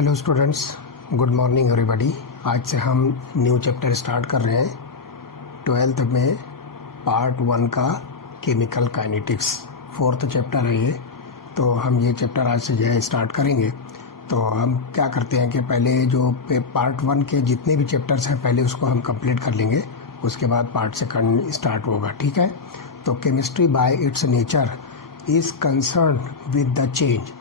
Hello students, good morning everybody. आज से हम न्यू चैप्टर स्टार्ट कर रहे हैं 12th में पार्ट 1 का केमिकल काइनेटिक्स। 4th चैप्टर है ये। तो हम ये चैप्टर आज से जो है स्टार्ट करेंगे। तो हम क्या करते हैं कि पहले जो पार्ट 1 के जितने भी चैप्टर्स हैं पहले उसको हम कंप्लीट कर लेंगे, उसके बाद पार्ट सेकंड स्टार्ट होगा, ठीक है। तो chemistry bye it's nature is concern with the change.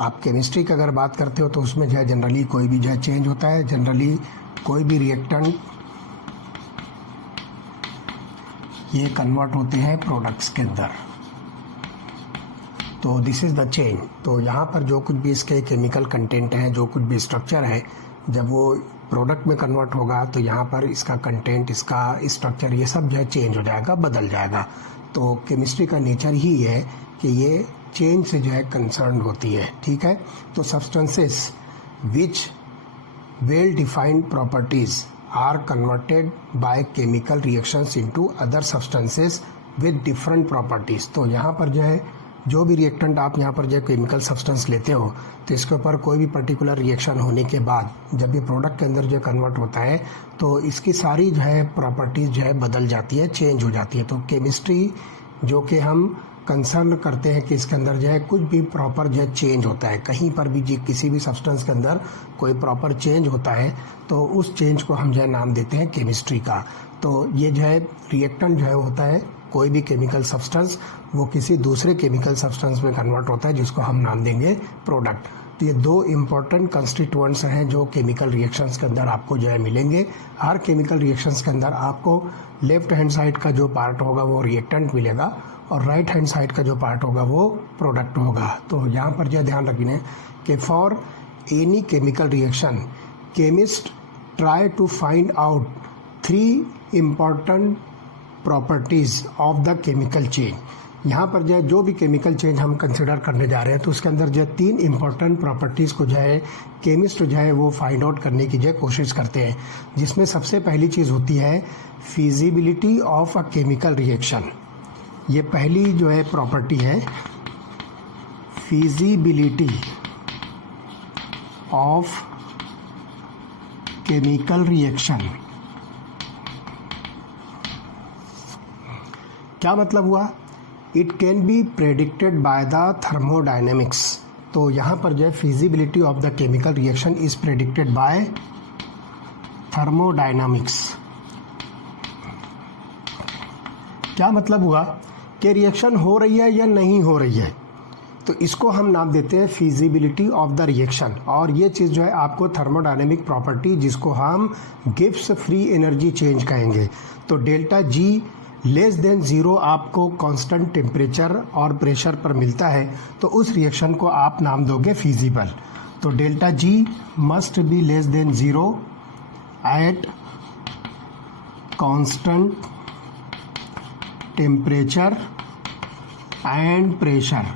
आप केमिस्ट्री की अगर बात करते हो तो उसमें जो है जनरली कोई भी जो है चेंज होता है। जनरली कोई भी रिएक्टेंट ये कन्वर्ट होते हैं प्रोडक्ट्स के अंदर। तो दिस इज़ द चेंज। तो यहाँ पर जो कुछ भी इसके केमिकल कंटेंट है, जो कुछ भी स्ट्रक्चर है, जब वो प्रोडक्ट में कन्वर्ट होगा तो यहाँ पर इसका कंटेंट, इसका स्ट्रक्चर, ये सब जो है चेंज हो जाएगा, बदल जाएगा। तो केमिस्ट्री का नेचर ही है कि ये चेंज से जो है कंसर्न होती है, ठीक है। तो substances which well defined properties are converted by chemical reactions into other substances with different properties. तो यहाँ पर जो है जो भी रिएक्टेंट आप यहाँ पर जो केमिकल सब्सटेंस लेते हो तो इसके ऊपर कोई भी पर्टिकुलर रिएक्शन होने के बाद जब ये प्रोडक्ट के अंदर जो कन्वर्ट होता है तो इसकी सारी जो है प्रॉपर्टीज जो है बदल जाती है, चेंज हो जाती है। तो केमिस्ट्री जो कि हम कंसर्न करते हैं कि इसके अंदर जो है कुछ भी प्रॉपर जो है चेंज होता है, कहीं पर भी किसी भी सब्सटेंस के अंदर कोई प्रॉपर चेंज होता है तो उस चेंज को हम जो है नाम देते हैं केमिस्ट्री का। तो ये जो है रिएक्टेंट जो है होता है कोई भी केमिकल सब्सटेंस, वो किसी दूसरे केमिकल सब्सटेंस में कन्वर्ट होता है जिसको हम नाम देंगे प्रोडक्ट। तो ये दो इम्पॉर्टेंट कंस्टिट्यूएंट्स हैं जो केमिकल रिएक्शंस के अंदर आपको जो है मिलेंगे। हर केमिकल रिएक्शंस के अंदर आपको लेफ्ट हैंड साइड का जो पार्ट होगा वो रिएक्टेंट मिलेगा और राइट हैंड साइड का जो पार्ट होगा वो प्रोडक्ट होगा। तो यहाँ पर जो ध्यान रखना कि for any chemical reaction chemist try to find out 3 important properties of the chemical change. यहाँ पर जो भी केमिकल चेंज हम कंसिडर करने जा रहे हैं तो उसके अंदर जो 3 इम्पॉर्टेंट प्रॉपर्टीज़ को जो है केमिस्ट जो है वो फाइंड आउट करने की जो कोशिश करते हैं, जिसमें सबसे पहली चीज़ होती है feasibility of a chemical reaction. ये पहली जो है प्रॉपर्टी है, फिजिबिलिटी ऑफ केमिकल रिएक्शन। क्या मतलब हुआ? It can be predicted by the thermodynamics. तो यहाँ पर जो है feasibility of the chemical reaction is predicted by thermodynamics. क्या मतलब हुआ कि रिएक्शन हो रही है या नहीं हो रही है, तो इसको हम नाम देते हैं फिजिबिलिटी ऑफ द रिएक्शन। और ये चीज़ जो है आपको थर्मोडायनेमिक प्रॉपर्टी, जिसको हम गिब्स फ्री एनर्जी चेंज कहेंगे। तो डेल्टा जी लेस देन 0 आपको कांस्टेंट टेम्परेचर और प्रेशर पर मिलता है तो उस रिएक्शन को आप नाम दोगे फिजिबल। तो delta G must be less than 0 at constant temperature and pressure.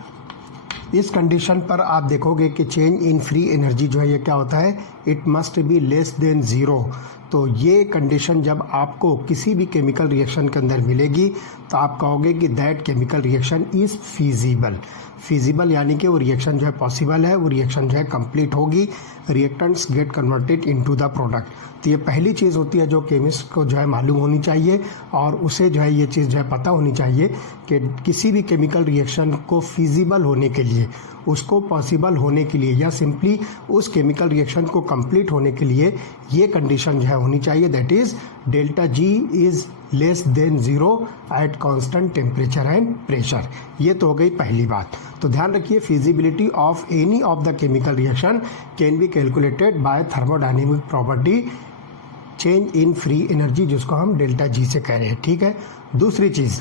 इस कंडीशन पर आप देखोगे कि चेंज इन फ्री एनर्जी जो है ये क्या होता है, it must be less than 0। तो ये कंडीशन जब आपको किसी भी केमिकल रिएक्शन के अंदर मिलेगी तो आप कहोगे कि that chemical reaction is feasible. Feasible यानी कि वो रिएक्शन जो है पॉसिबल है, वो रिएक्शन जो है कंप्लीट होगी, reactants get converted into the product. तो ये पहली चीज़ होती है जो केमिस्ट को जो है मालूम होनी चाहिए और उसे जो है ये चीज़ जो है पता होनी चाहिए कि किसी भी केमिकल रिएक्शन को फिजिबल होने के लिए, उसको पॉसिबल होने के लिए या सिंपली उस केमिकल रिएक्शन को कंप्लीट होने के लिए ये कंडीशन जो है होनी चाहिए, that is delta G is less than 0 at constant temperature and pressure. ये तो हो गई पहली बात। तो ध्यान रखिए feasibility of any of the chemical reaction can be calculated by thermodynamic property change in free energy, जिसको हम डेल्टा जी से कह रहे हैं, ठीक है। दूसरी चीज़,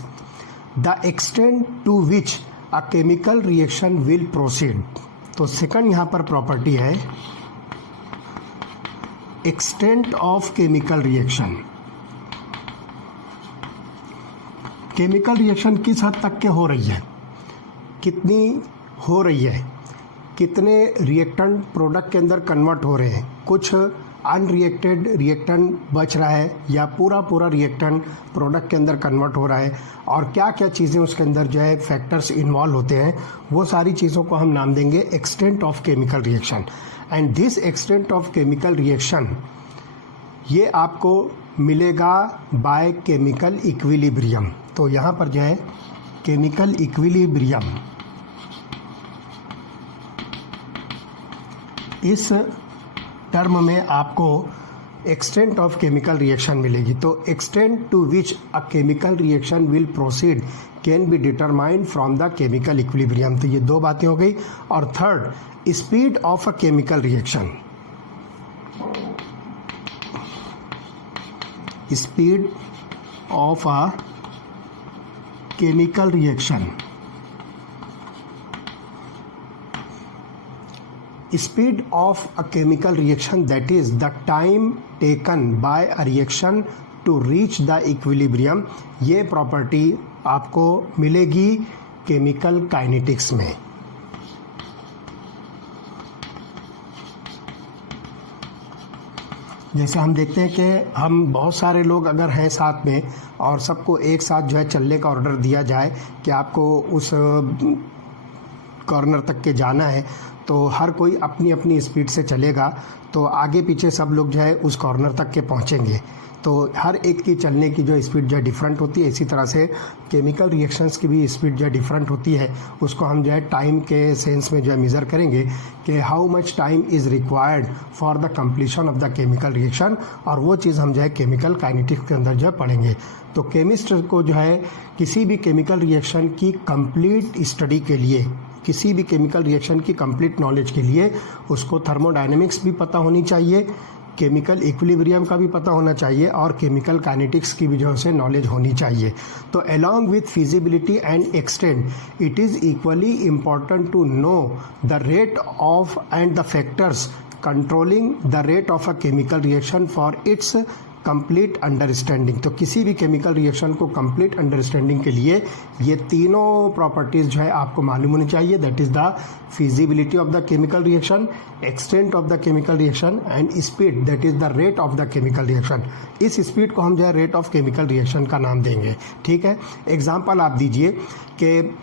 the extent to which a chemical reaction will proceed. तो सेकंड यहाँ पर प्रॉपर्टी है extent of chemical reaction. Chemical reaction किस हद तक के हो रही है, कितनी हो रही है, कितने रिएक्टेंट प्रोडक्ट के अंदर कन्वर्ट हो रहे हैं, कुछ अनरिएक्टेड रिएक्टेंट बच रहा है या पूरा रिएक्टेंट प्रोडक्ट के अंदर कन्वर्ट हो रहा है, और क्या क्या चीज़ें उसके अंदर जो है फैक्टर्स इन्वॉल्व होते हैं, वो सारी चीज़ों को हम नाम देंगे extent of chemical reaction. And this extent of chemical reaction ये आपको मिलेगा बाय केमिकल इक्विलिब्रियम। तो यहाँ पर जो है केमिकल इक्विलिब्रियम, इस टर्म में आपको एक्सटेंट ऑफ केमिकल रिएक्शन मिलेगी। तो extent to which a chemical reaction will proceed can be determined from the chemical equilibrium. तो ये दो बातें हो गई। और third, speed of a chemical reaction, speed of a chemical reaction, speed of a chemical reaction, that is the time taken by a reaction to reach the equilibrium, ये property आपको मिलेगी केमिकल काइनेटिक्स में। जैसे हम देखते हैं कि हम बहुत सारे लोग अगर हैं साथ में और सबको एक साथ जो है चलने का ऑर्डर दिया जाए कि आपको उस कॉर्नर तक के जाना है, तो हर कोई अपनी अपनी स्पीड से चलेगा, तो आगे पीछे सब लोग जो है उस कॉर्नर तक के पहुंचेंगे। तो हर एक की चलने की जो स्पीड जो है डिफरेंट होती है। इसी तरह से केमिकल रिएक्शंस की भी स्पीड जो है डिफरेंट होती है। उसको हम जो है टाइम के सेंस में जो है मेज़र करेंगे कि how much time is required for the completion of the chemical reaction, और वो चीज़ हम जो है केमिकल काइनेटिक्स के अंदर जो है पढ़ेंगे। तो केमिस्ट को जो है किसी भी केमिकल रिएक्शन की कंप्लीट स्टडी के लिए, किसी भी केमिकल रिएक्शन की कंप्लीट नॉलेज के लिए उसको थर्मोडायनेमिक्स भी पता होनी चाहिए, केमिकल इक्विलिब्रियम का भी पता होना चाहिए, और केमिकल काइनेटिक्स की भी जो है नॉलेज होनी चाहिए। तो along with feasibility and extent it is equally important to know the rate of and the factors controlling the rate of a chemical reaction for its complete understanding. तो किसी भी केमिकल रिएक्शन को complete understanding के लिए ये तीनों properties जो है आपको मालूम होनी चाहिए। That is the feasibility of the chemical reaction, extent of the chemical reaction and speed, that is the rate of the chemical reaction. इस स्पीड को हम जो है रेट ऑफ केमिकल रिएक्शन का नाम देंगे। ठीक है, एग्जाम्पल आप दीजिए कि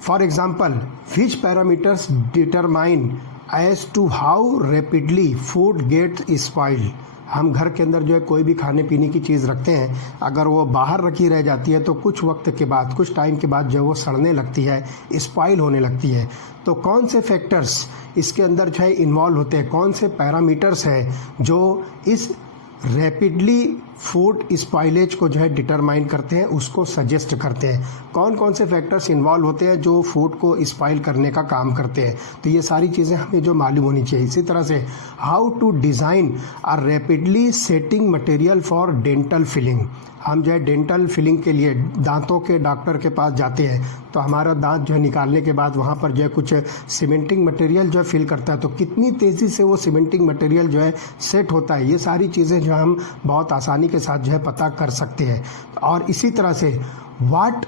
for example which parameters determine as to how rapidly food get spoiled. हम घर के अंदर जो है कोई भी खाने पीने की चीज़ रखते हैं, अगर वो बाहर रखी रह जाती है तो कुछ वक्त के बाद, कुछ टाइम के बाद जो है वो सड़ने लगती है, स्पॉइल होने लगती है। तो कौन से फैक्टर्स इसके अंदर जो है इन्वॉल्व होते हैं, कौन से पैरामीटर्स हैं जो इस रैपिडली फूड स्पॉइलेज को जो है डिटरमाइन करते हैं, उसको सजेस्ट करते हैं। कौन कौन से फैक्टर्स इन्वॉल्व होते हैं जो फूड को स्पॉइल करने का काम करते हैं, तो ये सारी चीज़ें हमें जो मालूम होनी चाहिए। इसी तरह से how to design a rapidly setting material for dental filling. हम जो है डेंटल फिलिंग के लिए दांतों के डॉक्टर के पास जाते हैं, तो हमारा दांत जो है निकालने के बाद वहाँ पर जो है कुछ सीमेंटिंग मटेरियल जो है फिल करता है, तो कितनी तेज़ी से वो सीमेंटिंग मटेरियल जो है सेट होता है, ये सारी चीज़ें जो हम बहुत आसानी के साथ जो है पता कर सकते हैं। और इसी तरह से what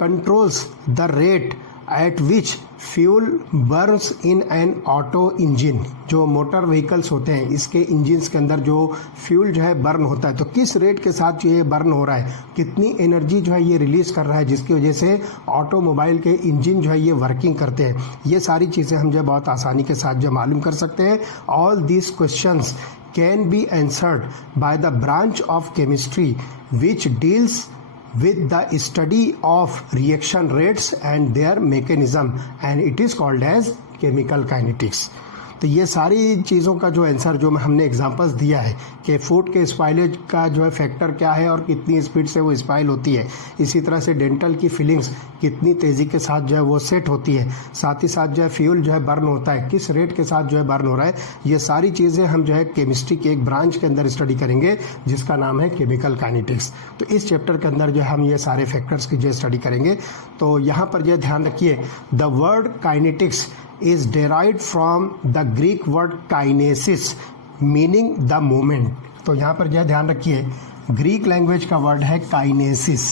controls the rate at which fuel Burns in an auto engine. जो मोटर व्हीकल्स होते हैं, इसके इंजन्स के अंदर जो फ्यूल जो है बर्न होता है, तो किस रेट के साथ जो ये बर्न हो रहा है, कितनी एनर्जी जो है ये रिलीज़ कर रहा है, जिसकी वजह से ऑटोमोबाइल के इंजन जो है ये वर्किंग करते हैं। ये सारी चीज़ें हम जो बहुत आसानी के साथ जो मालूम कर सकते हैं। All these questions can be answered by the branch of chemistry which deals with the study of reaction rates and their mechanism, and it is called as chemical kinetics। तो ये सारी चीज़ों का जो आंसर जो हमने एग्जांपल्स दिया है कि फूड के स्पॉइलेज का जो है फैक्टर क्या है और कितनी स्पीड से वो स्पॉइल होती है, इसी तरह से डेंटल की फिलिंग्स कितनी तेज़ी के साथ जो है वो सेट होती है, साथ ही साथ जो है फ्यूल जो है बर्न होता है, किस रेट के साथ जो है बर्न हो रहा है, ये सारी चीज़ें हम जो है केमिस्ट्री के एक ब्रांच के अंदर स्टडी करेंगे जिसका नाम है केमिकल काइनेटिक्स। तो इस चैप्टर के अंदर जो हम ये सारे फैक्टर्स की जो स्टडी करेंगे। तो यहाँ पर जो ध्यान रखिए, the word kinetics is derived from the Greek word kinesis meaning the movement। तो यहाँ पर जो ध्यान रखिए, ग्रीक लैंग्वेज का वर्ड है काइनेसिस,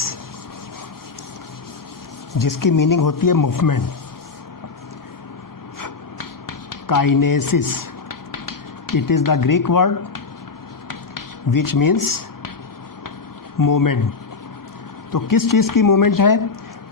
जिसकी मीनिंग होती है movement. Kinesis, it is the Greek word which means movement. तो किस चीज़ की मूवमेंट है?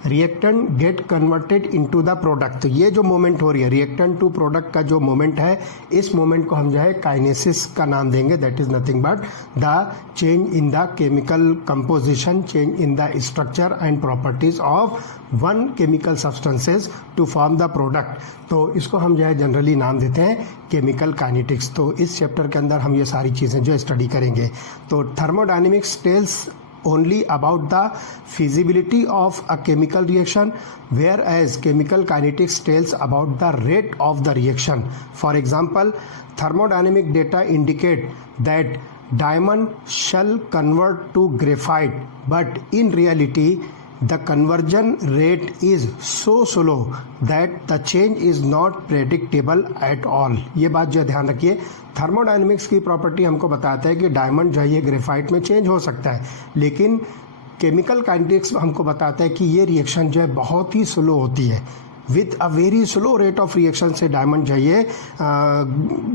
Reactant get converted into the product. तो ये जो मोमेंट हो रही है रिएक्टेंट टू प्रोडक्ट का जो मोमेंट है, इस मोमेंट को हम जो है काइनेसिस का नाम देंगे। That is nothing but the change in the chemical composition, change in the structure and properties of one chemical substances to form the product. तो इसको हम जो है जनरली नाम देते हैं केमिकल काइनेटिक्स। तो इस चैप्टर के अंदर हम ये सारी चीज़ें जो स्टडी करेंगे। तो thermodynamics tells only about the feasibility of a chemical reaction, whereas chemical kinetics tells about the rate of the reaction. For example, thermodynamic data indicate that diamond shall convert to graphite, but in reality the conversion rate is so slow that the change is not predictable at all. ये बात जो ध्यान रखिए, thermodynamics की property हमको बताता है कि डायमंड जो है ये ग्रेफाइट में चेंज हो सकता है, लेकिन केमिकल काइनेटिक्स हमको बताता है कि ये रिएक्शन जो है बहुत ही स्लो होती है। With a very slow rate of reaction से डायमंड जो है ये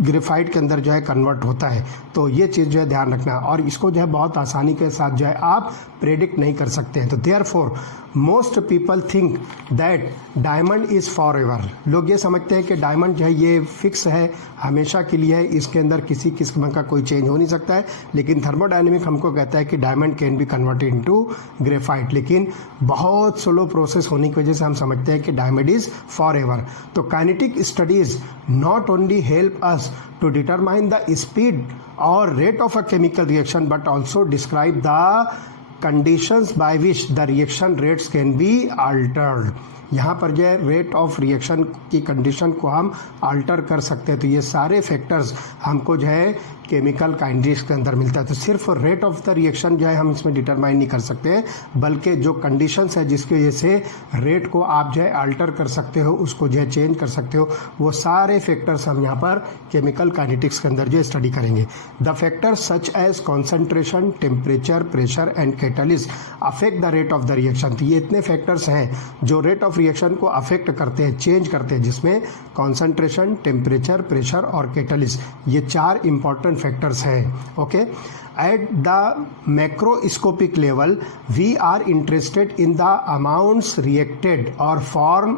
ग्रेफाइट के अंदर जो है कन्वर्ट होता है। तो ये चीज़ जो है ध्यान रखना है, और इसको जो है बहुत आसानी के साथ जो है आप प्रेडिक्ट नहीं कर सकते हैं। तो therefore most people think that diamond is for ever. लोग ये समझते हैं कि डायमंड जो है ये फिक्स है, हमेशा के लिए है, इसके अंदर किसी किस्म का कोई चेंज हो नहीं सकता है। लेकिन थर्मोडायनेमिक हमको कहता है कि diamond can be converted into graphite, लेकिन बहुत स्लो प्रोसेस होने की वजह से हम समझते हैं कि डायमंड इज फॉर एवर। तो kinetic studies not only help us to determine the speed और rate of a chemical reaction, but also describe the conditions by which the reaction rates can be altered। यहाँ पर जो है rate of reaction की condition को हम alter कर सकते हैं। तो ये सारे फैक्टर्स हमको जो है केमिकल काइनेटिक्स के अंदर मिलता है। तो सिर्फ रेट ऑफ द रिएक्शन जो है हम इसमें डिटरमाइन नहीं कर सकते, बल्कि जो कंडीशंस है जिसकी वजह से रेट को आप जो है अल्टर कर सकते हो, उसको जो है चेंज कर सकते हो, वो सारे फैक्टर्स हम यहाँ पर केमिकल काइनेटिक्स के अंदर जो स्टडी करेंगे। The factors such as concentration, temperature, pressure and catalyst affect the rate of the reaction. तो ये इतने फैक्टर्स हैं जो रेट ऑफ रिएक्शन को अफेक्ट करते हैं, चेंज करते हैं, जिसमें कॉन्सेंट्रेशन, टेम्परेचर, प्रेशर और कैटलिस्ट, ये चार इंपॉर्टेंट फैक्टर्स हैं। Okay, at the macroscopic level we are interested in the amounts reacted और form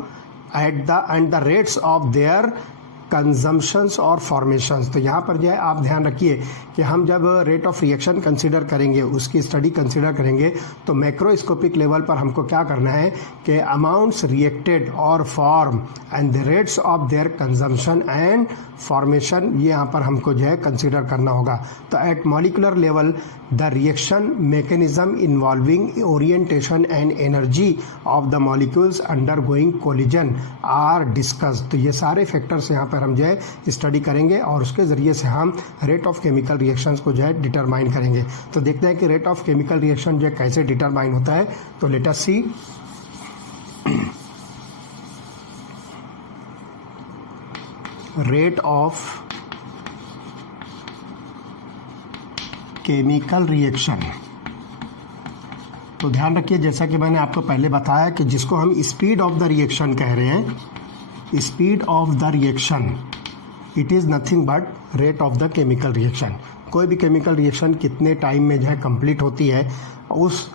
at the end the rates of their consumptions और फॉर्मेशंस। तो यहाँ पर जो है आप ध्यान रखिए कि हम जब रेट ऑफ रिएक्शन कंसीडर करेंगे, उसकी स्टडी कंसीडर करेंगे, तो मैक्रोस्कोपिक लेवल पर हमको क्या करना है कि अमाउंट्स रिएक्टेड और form and the rates of there consumption and formation, ये यहाँ पर हमको जो है कंसीडर करना होगा। तो at molecular level the reaction mechanism involving orientation and energy of the molecules undergoing collision are discussed. तो ये सारे फैक्टर्स यहाँ पर हम जो है स्टडी करेंगे और उसके ज़रिए से हम रेट ऑफ केमिकल रिएक्शंस को जो है डिटरमाइन करेंगे। तो देखते हैं कि रेट ऑफ केमिकल रिएक्शन जो है कैसे डिटरमाइन होता है। तो let us see. Rate of chemical reaction, तो ध्यान रखिए जैसा कि मैंने आपको पहले बताया कि जिसको हम स्पीड ऑफ द रिएक्शन कह रहे हैं, speed of the reaction it is nothing but rate of the chemical reaction. कोई भी केमिकल रिएक्शन कितने टाइम में जो है कंप्लीट होती है, उस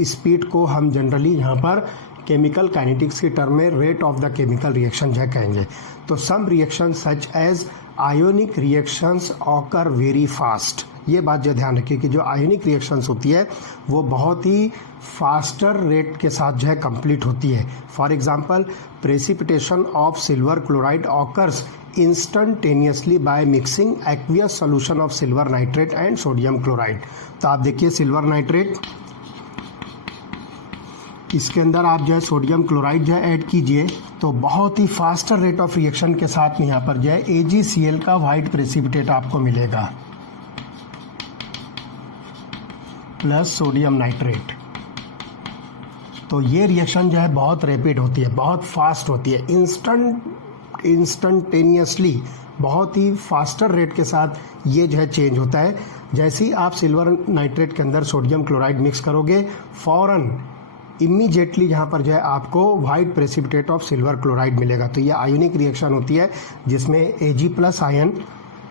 स्पीड को हम जनरली यहाँ पर केमिकल काइनेटिक्स की टर्म में rate of the chemical reaction जो है कहेंगे। तो some reaction such as ionic reactions occur very fast. ये बात जो ध्यान रखिए कि जो आयोनिक रिएक्शंस होती है वो बहुत ही फास्टर रेट के साथ जो है कंप्लीट होती है। For example, precipitation of silver chloride occurs instantaneously by mixing aqueous solution of silver nitrate and sodium chloride. तो आप देखिए सिल्वर नाइट्रेट, इसके अंदर आप जो है सोडियम क्लोराइड जो है ऐड कीजिए, तो बहुत ही फास्टर रेट ऑफ रिएक्शन के साथ में यहाँ पर जो है AgCl का वाइट प्रेसिपिटेट आपको मिलेगा प्लस सोडियम नाइट्रेट। तो ये रिएक्शन जो है बहुत रैपिड होती है, बहुत फास्ट होती है, इंस्टेंटेनियसली बहुत ही फास्टर रेट के साथ ये जो है चेंज होता है। जैसे ही आप सिल्वर नाइट्रेट के अंदर सोडियम क्लोराइड मिक्स करोगे, फौरन इमीडिएटली यहाँ पर जो है आपको white precipitate of silver chloride मिलेगा। तो ये आयोनिक रिएक्शन होती है जिसमें Ag+ ion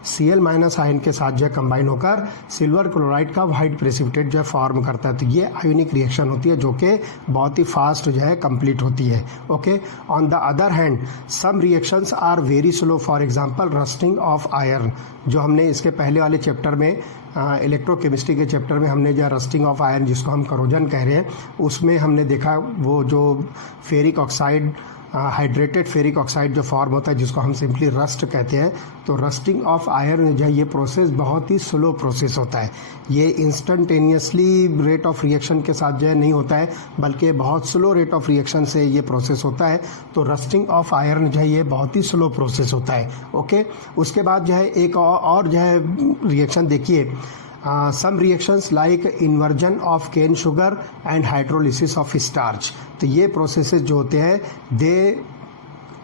Cl minus ion के साथ जो है कंबाइन होकर सिल्वर क्लोराइड का वाइट प्रेसिपिटेट जो है फॉर्म करता है। तो ये आयोनिक रिएक्शन होती है जो कि बहुत ही फास्ट जो है कंप्लीट होती है। Okay, on the other hand some reactions are very slow, for example rusting of iron, जो हमने इसके पहले वाले चैप्टर में इलेक्ट्रोकेमिस्ट्री के चैप्टर में हमने जो रस्टिंग ऑफ आयरन जिसको हम करोजन कह रहे हैं, उसमें हमने देखा वो जो ferric oxide hydrated ferric oxide जो फॉर्म होता है जिसको हम सिंपली रस्ट कहते हैं। तो रस्टिंग ऑफ आयरन जो है ये प्रोसेस बहुत ही स्लो प्रोसेस होता है। ये इंस्टेंटेनियसली रेट ऑफ रिएक्शन के साथ जो है नहीं होता है, बल्कि बहुत स्लो रेट ऑफ रिएक्शन से ये प्रोसेस होता है। तो रस्टिंग ऑफ आयरन जो है ये बहुत ही स्लो प्रोसेस होता है। ओके, उसके बाद जो है एक और जो है रिएक्शन देखिए, some reactions like inversion of cane sugar and hydrolysis of starch। तो ये प्रोसेसेस जो होते हैं they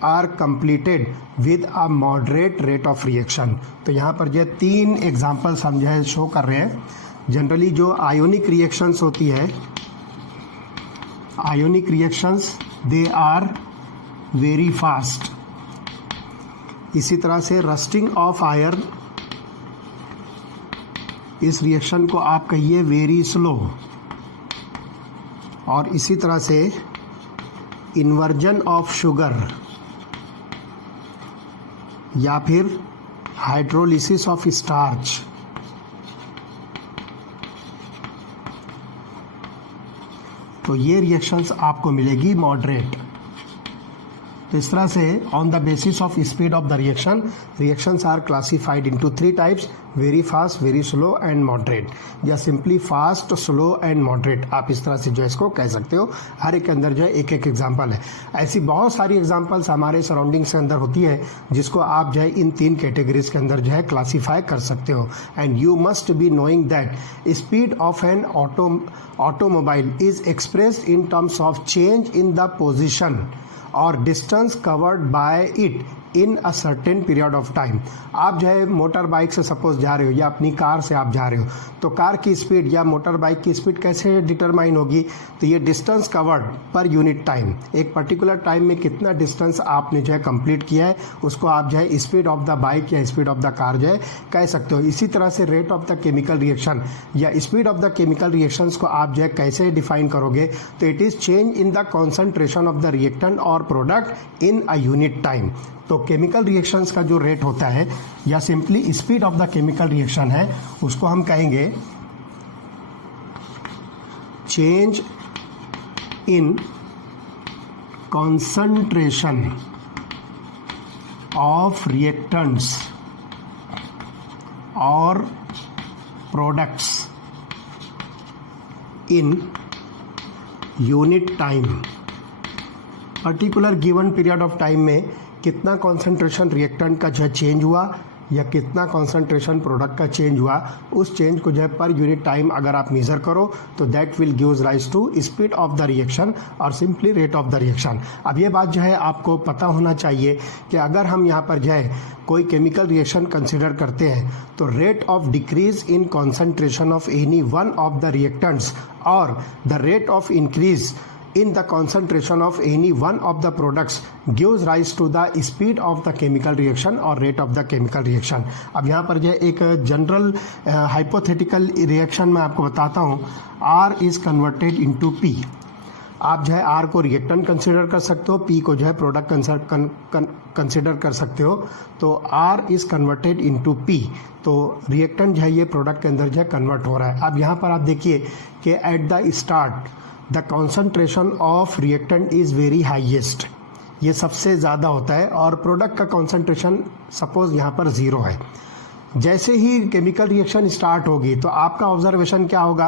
are completed with a moderate rate of reaction। तो यहाँ पर जो 3 एग्जाम्पल्स हम जो है शो कर रहे हैं। जनरली जो आयोनिक रिएक्शंस होती है, ionic reactions they are very fast. इसी तरह से रस्टिंग ऑफ आयरन, इस रिएक्शन को आप कहिए वेरी स्लो। और इसी तरह से इन्वर्जन ऑफ शुगर या फिर हाइड्रोलिसिस ऑफ स्टार्च, तो ये रिएक्शंस आपको मिलेगी मॉडरेट। तो इस तरह से on the basis of speed of the reaction, reactions are classified into 3 types, very fast, very slow and moderate, या simply fast, slow and moderate, आप इस तरह से जो इसको कह सकते हो। हर एक के अंदर जो है एक एक एग्जांपल है। ऐसी बहुत सारी एग्जांपल्स हमारे सराउंडिंग्स के अंदर होती है जिसको आप जो है इन 3 कैटेगरीज के अंदर जो है क्लासीफाई कर सकते हो। And you must be knowing that speed of an automobile is expressed in terms of change in the position और distance covered by it in a certain period of time. आप जो है मोटर बाइक से suppose जा रहे हो या अपनी कार से आप जा रहे हो, तो कार की स्पीड या मोटर बाइक की स्पीड कैसे डिटरमाइन होगी? तो ये डिस्टेंस कवर्ड पर यूनिट टाइम, एक पर्टिकुलर टाइम में कितना डिस्टेंस आपने जो है कंप्लीट किया है उसको आप जो है स्पीड ऑफ द बाइक या स्पीड ऑफ द कार जो है कह सकते हो। इसी तरह से rate of the chemical reaction या speed of the chemical reactions को आप जो है कैसे डिफाइन करोगे? तो it is change in the concentration of the reactant और product in a unit time. तो केमिकल रिएक्शंस का जो रेट होता है या simply speed of the chemical reaction है, उसको हम कहेंगे change in concentration of reactants और products in unit time. Particular given period of time में कितना कॉन्सेंट्रेशन रिएक्टेंट का जो है चेंज हुआ या कितना कॉन्सेंट्रेशन प्रोडक्ट का चेंज हुआ, उस चेंज को जो है पर यूनिट टाइम अगर आप मेजर करो तो that will gives rise to speed of the reaction और simply rate of the reaction. अब ये बात जो है आपको पता होना चाहिए कि अगर हम यहाँ पर जो है कोई केमिकल रिएक्शन कंसिडर करते हैं तो rate of decrease in concentration of any one of the reactants और the rate of increase in the concentration of any one of the products gives rise to the speed of the chemical reaction or rate of the chemical reaction। अब यहाँ पर जो एक general hypothetical reaction मैं आपको बताता हूँ। R is converted into P। आप जो है R को रिएक्टेंट कंसिडर कर सकते हो, P को जो है प्रोडक्ट कंसिडर कर सकते हो। तो R is converted into P, तो रिएक्टेंट जो है ये प्रोडक्ट के अंदर जो है कन्वर्ट हो रहा है। अब यहाँ पर आप देखिए कि at the start the concentration of reactant is very highest, ये सबसे ज़्यादा होता है, और प्रोडक्ट का कॉन्सेंट्रेशन सपोज यहाँ पर 0 है। जैसे ही केमिकल रिएक्शन स्टार्ट होगी तो आपका ऑब्जर्वेशन क्या होगा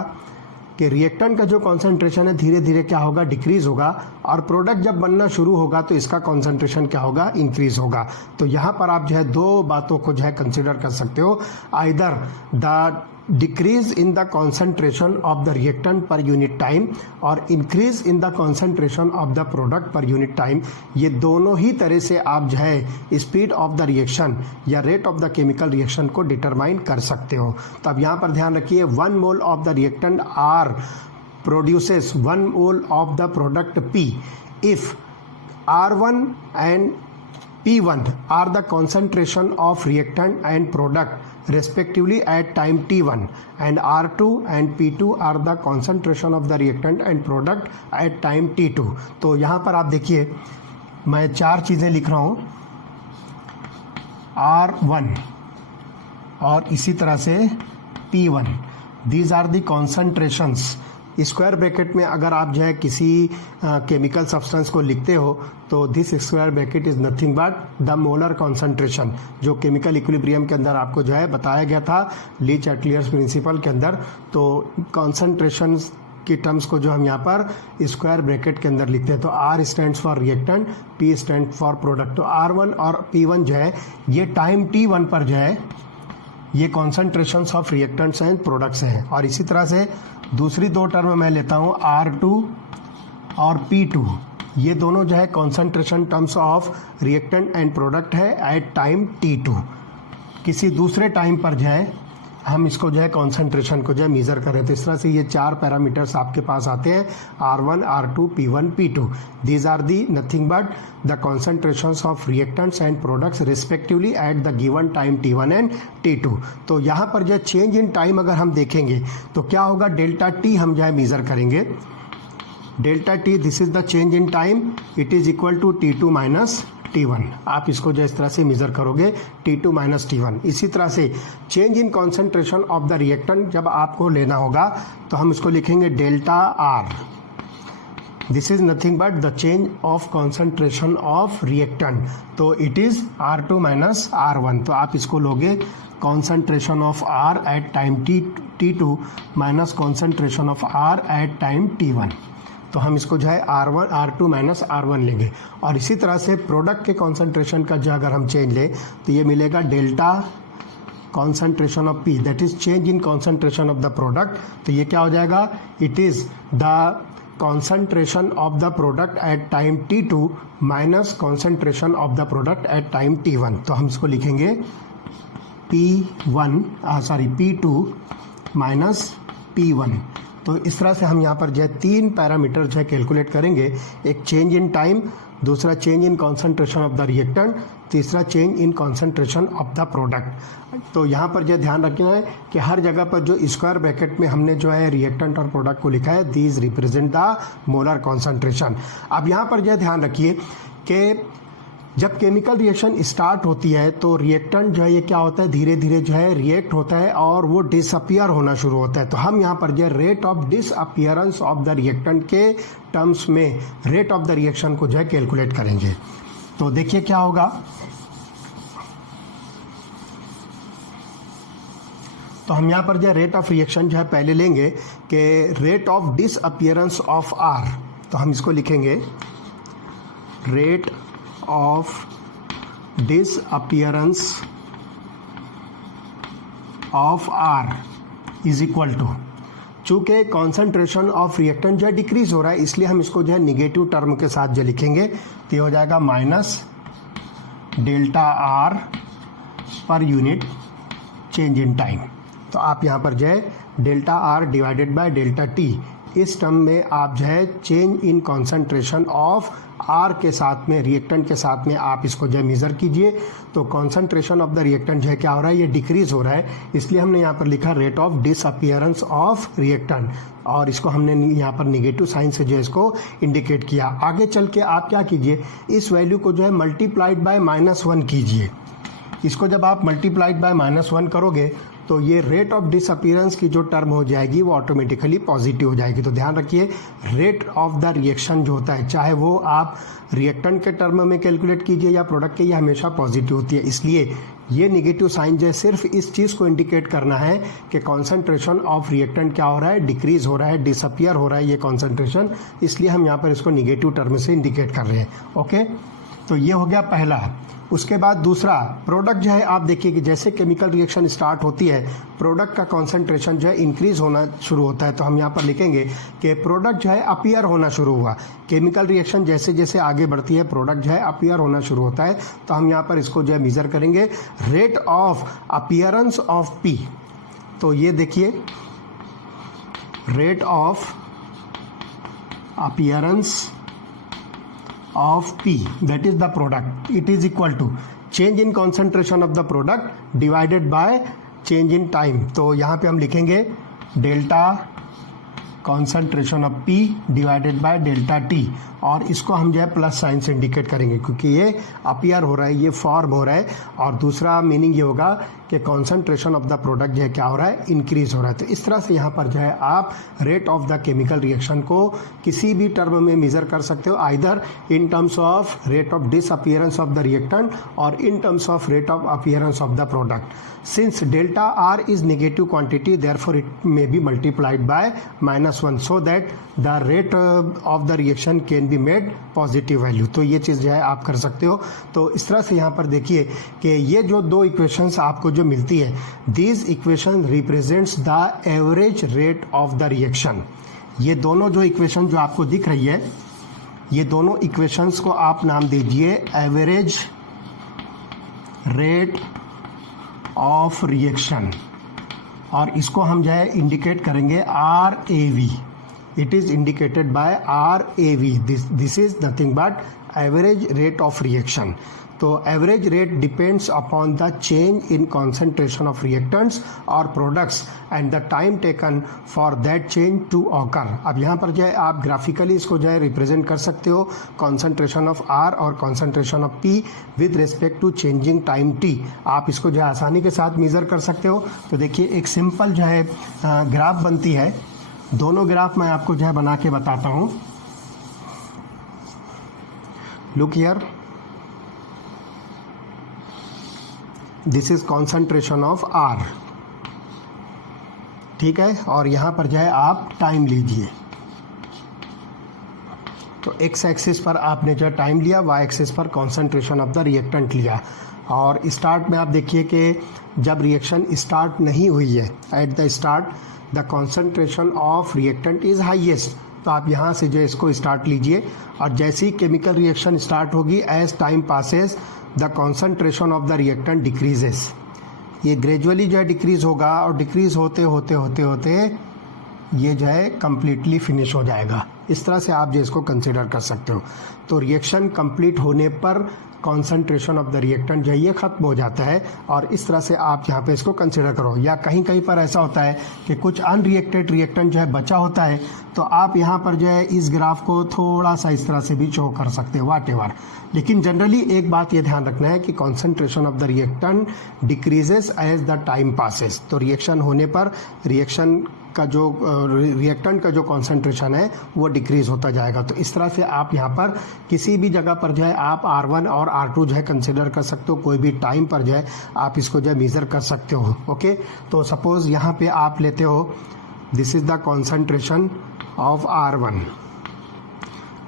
कि रिएक्टेंट का जो कॉन्सेंट्रेशन है धीरे धीरे क्या होगा, डिक्रीज होगा, और प्रोडक्ट जब बनना शुरू होगा तो इसका कॉन्सेंट्रेशन क्या होगा, इंक्रीज होगा। तो यहाँ पर आप जो है 2 बातों को जो है कंसिडर कर सकते हो, either the decrease in the concentration of the reactant per unit time और increase in the concentration of the product per unit time. ये दोनों ही तरह से आप जो है स्पीड ऑफ द रिएक्शन या rate of the chemical reaction को डिटरमाइन कर सकते हो। तो अब यहाँ पर ध्यान रखिए, 1 mole of the reactant R produces 1 mole of the product P if R1 and P1 are the concentration of reactant and product respectively at time T1 and R2 and P2 are the concentration of the reactant and product at time T2। तो यहाँ पर आप देखिए मैं 4 चीज़ें लिख रहा हूँ, R1 और इसी तरह से P1, these are the concentrations। Square bracket में अगर आप जो है किसी केमिकल सब्सटेंस को लिखते हो तो this square bracket is nothing but the molar concentration, जो केमिकल इक्विलिब्रियम के अंदर आपको जो है बताया गया था लीच एटलियर्स प्रिंसिपल के अंदर। तो कॉन्सेंट्रेशन की टर्म्स को जो हम यहाँ पर स्क्वायर ब्रैकेट के अंदर लिखते हैं, तो R stands for reactant, P stand for product. तो R1 और P1 जो है ये टाइम T1 पर जो है ये concentrations of reactants and products हैं। और इसी तरह से दूसरी 2 टर्म मैं लेता हूँ R2 और P2, ये दोनों जो है concentration terms of reactant and product है एट टाइम T2। किसी दूसरे टाइम पर जो है हम इसको जो है कॉन्सेंट्रेशन को जो है मेज़र करें, तो इस तरह से ये 4 पैरामीटर्स आपके पास आते हैं, R1, R2, P1, P2। These are the nothing but the concentrations of reactants and products respectively at the given time T1 and T2। तो यहाँ पर जो चेंज इन टाइम अगर हम देखेंगे तो क्या होगा, डेल्टा T हम जो है मेज़र करेंगे। Delta T this is the change in time, it is equal to T2 minus T1। आप इसको जो इस तरह से मेजर करोगे T2 माइनस T1। इसी तरह से change in concentration of the reactant जब आपको लेना होगा तो हम इसको लिखेंगे delta R, this is nothing but the change of concentration of reactant, तो it is R2 minus R1। तो आप इसको लोगे concentration of R at time T2 minus concentration of R at time T1। तो हम इसको जो है R1 R2 माइनस R1 लेंगे। और इसी तरह से प्रोडक्ट के कॉन्सेंट्रेशन का जो अगर हम चेंज लें तो ये मिलेगा delta concentration of P, that is change in concentration of the product. तो ये क्या हो जाएगा, it is the concentration of the product at time T2 minus concentration of the product at time T1। तो हम इसको लिखेंगे P2 माइनस P1। तो इस तरह से हम यहाँ पर जो है 3 पैरामीटर जो है कैलकुलेट करेंगे, एक चेंज इन टाइम, दूसरा change in concentration of the reactant, तीसरा change in concentration of the product. तो यहाँ पर जो ध्यान रखना है कि हर जगह पर जो स्क्वायर ब्रैकेट में हमने जो है रिएक्टेंट और प्रोडक्ट को लिखा है, these represent the molar concentration. अब यहाँ पर जो ध्यान रखिए कि जब केमिकल रिएक्शन स्टार्ट होती है तो रिएक्टेंट जो है ये क्या होता है, धीरे धीरे जो है रिएक्ट होता है और वो डिसअपियर होना शुरू होता है। तो हम यहाँ पर जो rate of disappearance of the reactant के टर्म्स में रेट ऑफ द रिएक्शन को जो है कैलकुलेट करेंगे। तो देखिए क्या होगा, तो हम यहाँ पर जो रेट ऑफ रिएक्शन जो है पहले लेंगे कि rate of disappearance of R। तो हम इसको लिखेंगे rate of disappearance of R is equal to, चूँकि कॉन्सेंट्रेशन ऑफ रिएक्टेंट जो है डिक्रीज हो रहा है इसलिए हम इसको जो है निगेटिव टर्म के साथ जो लिखेंगे, तो ये हो जाएगा minus delta R per unit change in time. तो आप यहाँ पर जो है delta R divided by delta T, इस टर्म में आप जो है change in concentration of R के साथ में, रिएक्टेंट के साथ में आप इसको जो है मेज़र कीजिए। तो कॉन्सेंट्रेशन ऑफ द रिएक्टेंट जो है क्या हो रहा है, ये डिक्रीज हो रहा है, इसलिए हमने यहाँ पर लिखा rate of disappearance of reactant, और इसको हमने यहाँ पर निगेटिव साइन से जो है इसको इंडिकेट किया। आगे चल के आप क्या कीजिए, इस वैल्यू को जो है मल्टीप्लाइड बाय -1 कीजिए। इसको जब आप मल्टीप्लाइड बाय -1 करोगे तो ये रेट ऑफ डिसअपियरेंस की जो टर्म हो जाएगी वो ऑटोमेटिकली पॉजिटिव हो जाएगी। तो ध्यान रखिए रेट ऑफ द रिएक्शन जो होता है, चाहे वो आप रिएक्टेंट के टर्म में कैलकुलेट कीजिए या प्रोडक्ट के, ये हमेशा पॉजिटिव होती है। इसलिए ये निगेटिव साइन जो है सिर्फ इस चीज़ को इंडिकेट करना है कि कॉन्सेंट्रेशन ऑफ रिएक्टेंट क्या हो रहा है, डिक्रीज हो रहा है, डिसअपियर हो रहा है ये कॉन्सेंट्रेशन, इसलिए हम यहाँ पर इसको निगेटिव टर्म से इंडिकेट कर रहे हैं। ओके, तो ये हो गया पहला। उसके बाद दूसरा, प्रोडक्ट जो है आप देखिए कि जैसे केमिकल रिएक्शन स्टार्ट होती है प्रोडक्ट का कॉन्सेंट्रेशन जो है इंक्रीज होना शुरू होता है। तो हम यहाँ पर लिखेंगे कि प्रोडक्ट जो है अपीयर होना शुरू हुआ। केमिकल रिएक्शन जैसे जैसे आगे बढ़ती है प्रोडक्ट जो है अपीयर होना शुरू होता है। तो हम यहाँ पर इसको जो है मेजर करेंगे rate of appearance of P। तो ये देखिए rate of appearance of P, that is the product, it is equal to change in concentration of the product divided by change in time. तो यहाँ पे हम लिखेंगे delta concentration of P divided by delta T, और इसको हम जो है प्लस साइन से इंडिकेट करेंगे क्योंकि ये अपीयर हो रहा है, ये फॉर्म हो रहा है, और दूसरा मीनिंग ये होगा कि कॉन्सेंट्रेशन ऑफ द प्रोडक्ट जो है क्या हो रहा है, इंक्रीज हो रहा है। तो इस तरह से यहाँ पर जो है आप rate of the chemical reaction को किसी भी टर्म में मेजर कर सकते हो, either in terms of rate of disappearance of the reactant और in terms of rate of appearance of the product. Since delta R is negative quantity, therefore it may be multiplied by -1 so that the rate of the reaction can be made positive value. तो ये चीज़ जो है आप कर सकते हो. तो इस तरह से यहाँ पर देखिए कि ये जो दो इक्वेशंस आपको जो मिलती है, these equation represents the average rate of the reaction. ये दोनों जो इक्वेशन जो आपको दिख रही है, ये दोनों इक्वेशंस को आप नाम दीजिए एवरेज रेट ऑफ रिएक्शन, और इसको हम जो है इंडिकेट करेंगे RAV. It is indicated by RAV. This is nothing but average rate of reaction. तो average rate depends upon the change in concentration of reactants और products and the time taken for that change to occur. अब यहाँ पर जो है आप graphically इसको जो है रिप्रेजेंट कर सकते हो, कॉन्सेंट्रेशन ऑफ R और concentration of P with respect to changing time T. आप इसको जो है आसानी के साथ मेज़र कर सकते हो. तो देखिए एक सिंपल जो है ग्राफ बनती है. दोनों ग्राफ मैं आपको जो है बना के बताता हूँ. Look here, this is concentration of R, ठीक है, और यहाँ पर जो है आप टाइम लीजिए. तो x एक्सिस पर आपने जो टाइम लिया, y एक्सिस पर कॉन्सेंट्रेशन ऑफ द रिएक्टेंट लिया. और स्टार्ट में आप देखिए कि जब रिएक्शन स्टार्ट नहीं हुई है, at the start the concentration of reactant is highest. तो आप यहाँ से जो इसको स्टार्ट लीजिए, और जैसे ही केमिकल रिएक्शन स्टार्ट होगी, as time passes the concentration of the reactant decreases. ये ग्रेजुअली जो है डिक्रीज होगा, और डिक्रीज होते होते होते होते ये जो है कम्प्लीटली फिनिश हो जाएगा. इस तरह से आप जो इसको कंसिडर कर सकते हो. तो रिएक्शन कंप्लीट होने पर कॉन्सेंट्रेशन ऑफ द रिएक्टेंट जो है ये ख़त्म हो जाता है, और इस तरह से आप यहाँ पे इसको कंसिडर करो. या कहीं कहीं पर ऐसा होता है कि कुछ अनरिएक्टेड रिएक्टेंट जो है बचा होता है, तो आप यहाँ पर जो है इस ग्राफ को थोड़ा सा इस तरह से भी शो कर सकते हो, वाट एवर. लेकिन जनरली एक बात ये ध्यान रखना है कि concentration of the reactant decreases as the time passes. तो रिएक्शन होने पर रिएक्शन का जो रिएक्टेंट का जो कॉन्सेंट्रेशन है वो डिक्रीज होता जाएगा. तो इस तरह से आप यहाँ पर किसी भी जगह पर जो है आप R1 और R2 जो है कंसिडर कर सकते हो. कोई भी टाइम पर जो है आप इसको जो है मेज़र कर सकते हो. ओके, तो सपोज यहाँ पे आप लेते हो, this is the concentration of R1,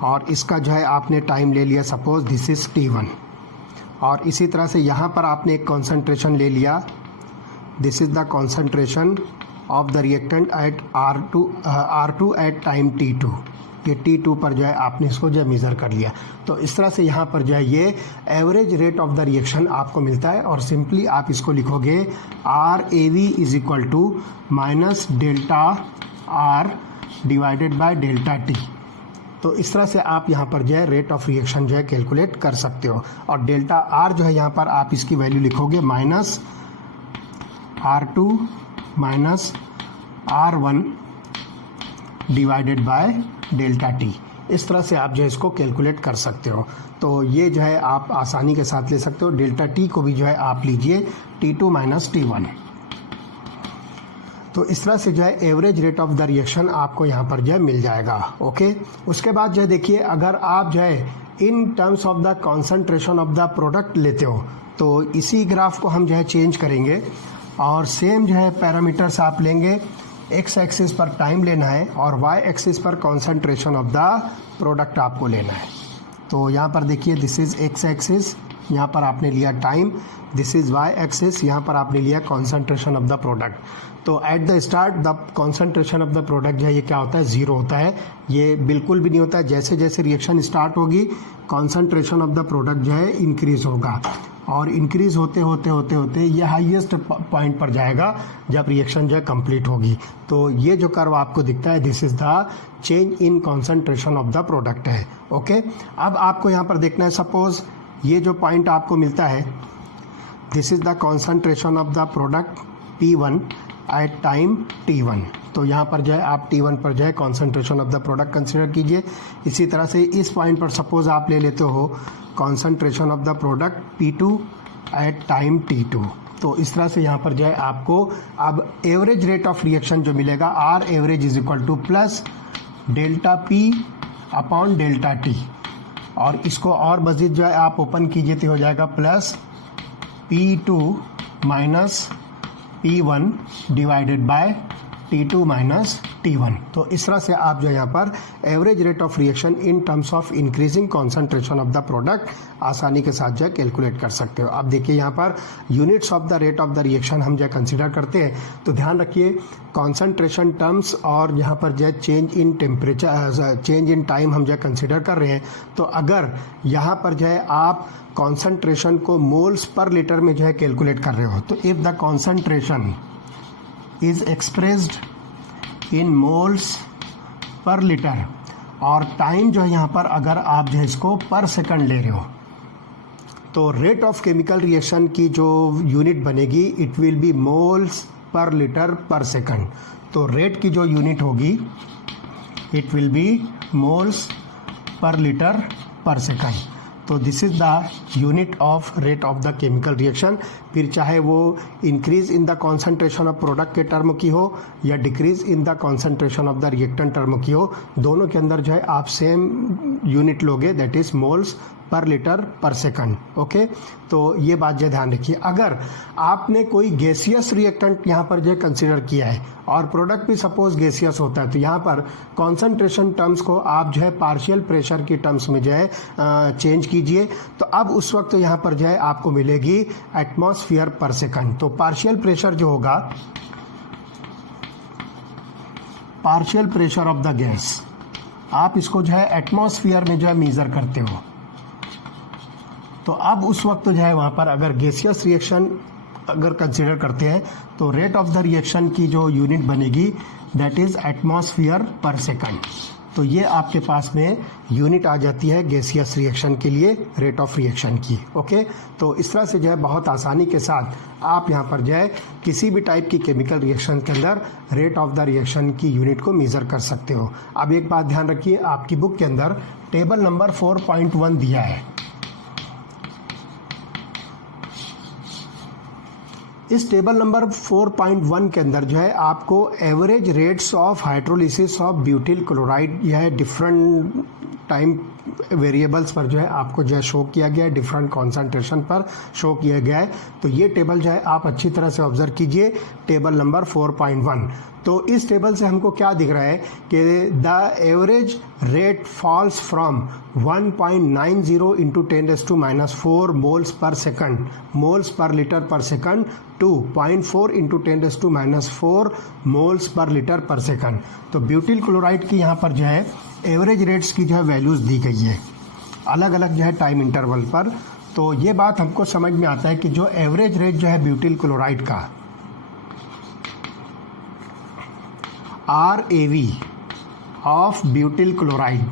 और इसका जो है आपने टाइम ले लिया, सपोज दिस इज T1. और इसी तरह से यहाँ पर आपने एक कॉन्सेंट्रेशन ले लिया, this is the concentration of the reactant at R2 at time T2. ये T2 पर जो है आपने इसको जो है मेज़र कर लिया. तो इस तरह से यहाँ पर जो है ये average rate of the reaction आपको मिलता है, और सिंपली आप इसको लिखोगे RAV is equal to minus delta R divided by delta T. तो इस तरह से आप यहाँ पर जो है रेट ऑफ रिएक्शन जो है कैलकुलेट कर सकते हो. और डेल्टा R जो है यहाँ पर आप इसकी वैल्यू लिखोगे minus R2 minus R1 divided by delta T. इस तरह से आप जो है इसको कैलकुलेट कर सकते हो. तो ये जो है आप आसानी के साथ ले सकते हो. डेल्टा T को भी जो है आप लीजिए T2 माइनस T1. तो इस तरह से जो है average rate of the reaction आपको यहाँ पर जो है मिल जाएगा. ओके, उसके बाद जो है देखिए, अगर आप जो है इन terms of the concentration of the product लेते हो, तो इसी ग्राफ को हम जो है चेंज करेंगे, और सेम जो है पैरामीटर्स आप लेंगे. एक्स एक्सिस पर टाइम लेना है, और वाई एक्सिस पर कॉन्सेंट्रेशन ऑफ द प्रोडक्ट आपको लेना है. तो यहाँ पर देखिए, दिस इज एक्स एक्सिस यहाँ पर आपने लिया time, this is why axis, यहाँ पर आपने लिया कॉन्सेंट्रेशन ऑफ द प्रोडक्ट। तो at the start the concentration of the product जो है ये क्या होता है, ज़ीरो होता है, ये बिल्कुल भी नहीं होता है। जैसे जैसे रिएक्शन स्टार्ट होगी कॉन्सेंट्रेशन ऑफ द प्रोडक्ट जो है इंक्रीज होगा, और इंक्रीज होते होते होते होते ये हाईएस्ट पॉइंट पर जाएगा जब रिएक्शन जो है कंप्लीट होगी। तो ये जो कर्व आपको दिखता है this is the change in concentration of the product है। ओके, अब आपको यहाँ पर देखना है, सपोज ये जो पॉइंट आपको मिलता है this is the concentration of the product P1 at time T1। तो यहाँ पर जो है आप T1 पर जो है concentration of the product consider कीजिए। इसी तरह से इस पॉइंट पर सपोज आप ले लेते हो concentration of the product P2 at time T2। तो इस तरह से यहाँ पर जो है आपको अब एवरेज रेट ऑफ रिएक्शन जो मिलेगा R average is equal to plus delta P upon delta T, और इसको और मज़ीद जो है आप ओपन कीजिए तो हो जाएगा plus P2 minus P1 divided by T2 minus T1। तो इस तरह से आप जो है यहाँ पर average rate of reaction in terms of increasing concentration of the product आसानी के साथ जो है कैलकुलेट कर सकते हो। अब देखिए यहाँ पर units of the rate of the reaction हम जो है कंसिडर करते हैं, तो ध्यान रखिए कॉन्सेंट्रेशन टर्म्स और यहाँ पर जो है change in temperature, change in time हम जो है कंसिडर कर रहे हैं। तो अगर यहाँ पर जो है आप कॉन्सेंट्रेशन को मोल्स पर लीटर में जो है कैलकुलेट कर रहे हो, तो if the concentration is expressed in moles per litre, और टाइम जो है यहाँ पर अगर आप जो है इसको पर सेकंड ले रहे हो, तो रेट ऑफ केमिकल रिएक्शन की जो यूनिट बनेगी it will be moles per litre per second. तो रेट की जो यूनिट होगी it will be moles per litre per second. तो this is the unit of rate of the chemical reaction. फिर चाहे वो increase in the concentration of product के term की हो या decrease in the concentration of the reactant term की हो, दोनों के अंदर जो है आप सेम यूनिट लोगे, that is moles per litre per second. Okay, तो ये बात जो ध्यान रखिए। अगर आपने कोई गैसियस रिएक्टेंट यहाँ पर जो कंसीडर किया है और प्रोडक्ट भी सपोज गैसियस होता है, तो यहाँ पर कॉन्सेंट्रेशन टर्म्स को आप जो है पार्शियल प्रेशर की टर्म्स में जो है चेंज कीजिए। तो अब उस वक्त यहाँ पर जो है आपको मिलेगी एटमॉस्फेयर पर सेकंड। तो पार्शियल प्रेशर जो होगा, partial pressure of the gas, आप इसको जो है एटमॉस्फेयर में जो है मेजर करते हो। तो अब उस वक्त जो है वहाँ पर अगर गैसियस रिएक्शन अगर कंसीडर करते हैं तो रेट ऑफ द रिएक्शन की जो यूनिट बनेगी दैट इज़ एटमॉस्फेयर पर सेकंड। तो ये आपके पास में यूनिट आ जाती है गैसियस रिएक्शन के लिए रेट ऑफ रिएक्शन की। ओके, तो इस तरह से जो है बहुत आसानी के साथ आप यहाँ पर जो है किसी भी टाइप की केमिकल रिएक्शन के अंदर रेट ऑफ द रिएक्शन की यूनिट को मेज़र कर सकते हो। अब एक बात ध्यान रखिए, आपकी बुक के अंदर टेबल नंबर 4.1 दिया है। इस टेबल नंबर 4.1 के अंदर जो है आपको average rates of hydrolysis of butyl chloride यह डिफरेंट टाइम वेरिएबल्स पर जो है आपको जो है शो किया गया है, डिफरेंट कॉन्सेंट्रेशन पर शो किया गया है। तो ये टेबल जो है आप अच्छी तरह से ऑब्जर्व कीजिए, टेबल नंबर 4.1। तो इस टेबल से हमको क्या दिख रहा है कि the average rate falls from 1.90 into 10⁻⁴ moles per second, moles per litre per second, to 0.4 into 10⁻⁴ moles per litre per second. तो ब्यूटिल क्लोराइड की यहाँ पर जो है एवरेज रेट्स की जो है वैल्यूज़ दी गई है अलग अलग जो है टाइम इंटरवल पर। तो ये बात हमको समझ में आता है कि जो एवरेज रेट जो है ब्यूटिल क्लोराइड का RAV ऑफ ब्यूटिल क्लोराइड,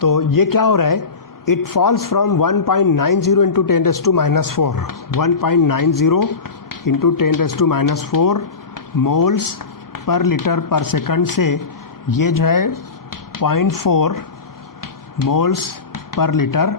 तो ये क्या हो रहा है, it falls from 1.90 into 10⁻⁴, 1.90 into 10⁻⁴ moles per litre per second से ये जो है 0.4 moles per litre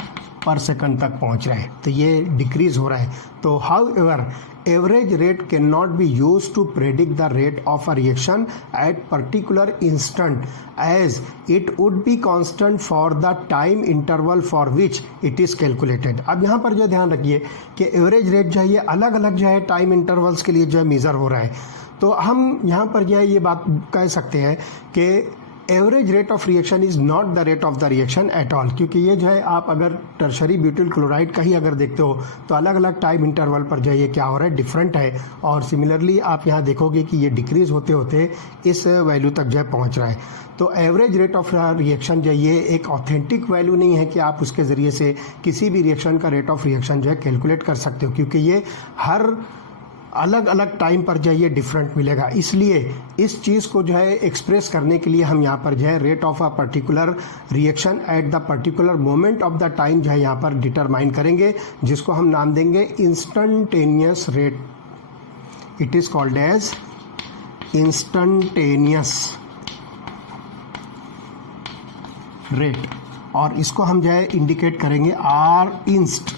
per second तक पहुंच रहा है। तो ये डिक्रीज हो रहा है। तो however average rate can not be use to predict the rate of a reaction at particular instant as it would be constant for the time interval for which it is calculated. अब यहाँ पर जो ध्यान रखिए कि average rate जो है ये अलग अलग जो है टाइम इंटरवल्स के लिए जो है मेज़र हो रहा है। तो हम यहाँ पर जो है ये बात कह सकते हैं कि average rate of reaction is not the rate of the reaction at all, क्योंकि ये जो है आप अगर टर्शरी ब्यूटिल क्लोराइड का ही अगर देखते हो तो अलग अलग टाइम इंटरवल पर जो है ये क्या हो रहा है, डिफरेंट है। और सिमिलरली आप यहाँ देखोगे कि ये डिक्रीज होते होते इस वैल्यू तक जो है पहुँच रहा है। तो एवरेज रेट ऑफ रिएक्शन जो है ये एक ऑथेंटिक वैल्यू नहीं है कि आप उसके ज़रिए से किसी भी रिएक्शन का रेट ऑफ रिएक्शन जो है कैलकुलेट कर सकते हो, क्योंकि ये हर अलग अलग टाइम पर जो है ये डिफरेंट मिलेगा। इसलिए इस चीज़ को जो है एक्सप्रेस करने के लिए हम यहाँ पर जो है rate of a particular reaction at the particular moment of the time जो है यहाँ पर डिटरमाइन करेंगे, जिसको हम नाम देंगे instantaneous rate. It is called as instantaneous rate, और इसको हम जो है इंडिकेट करेंगे R inst.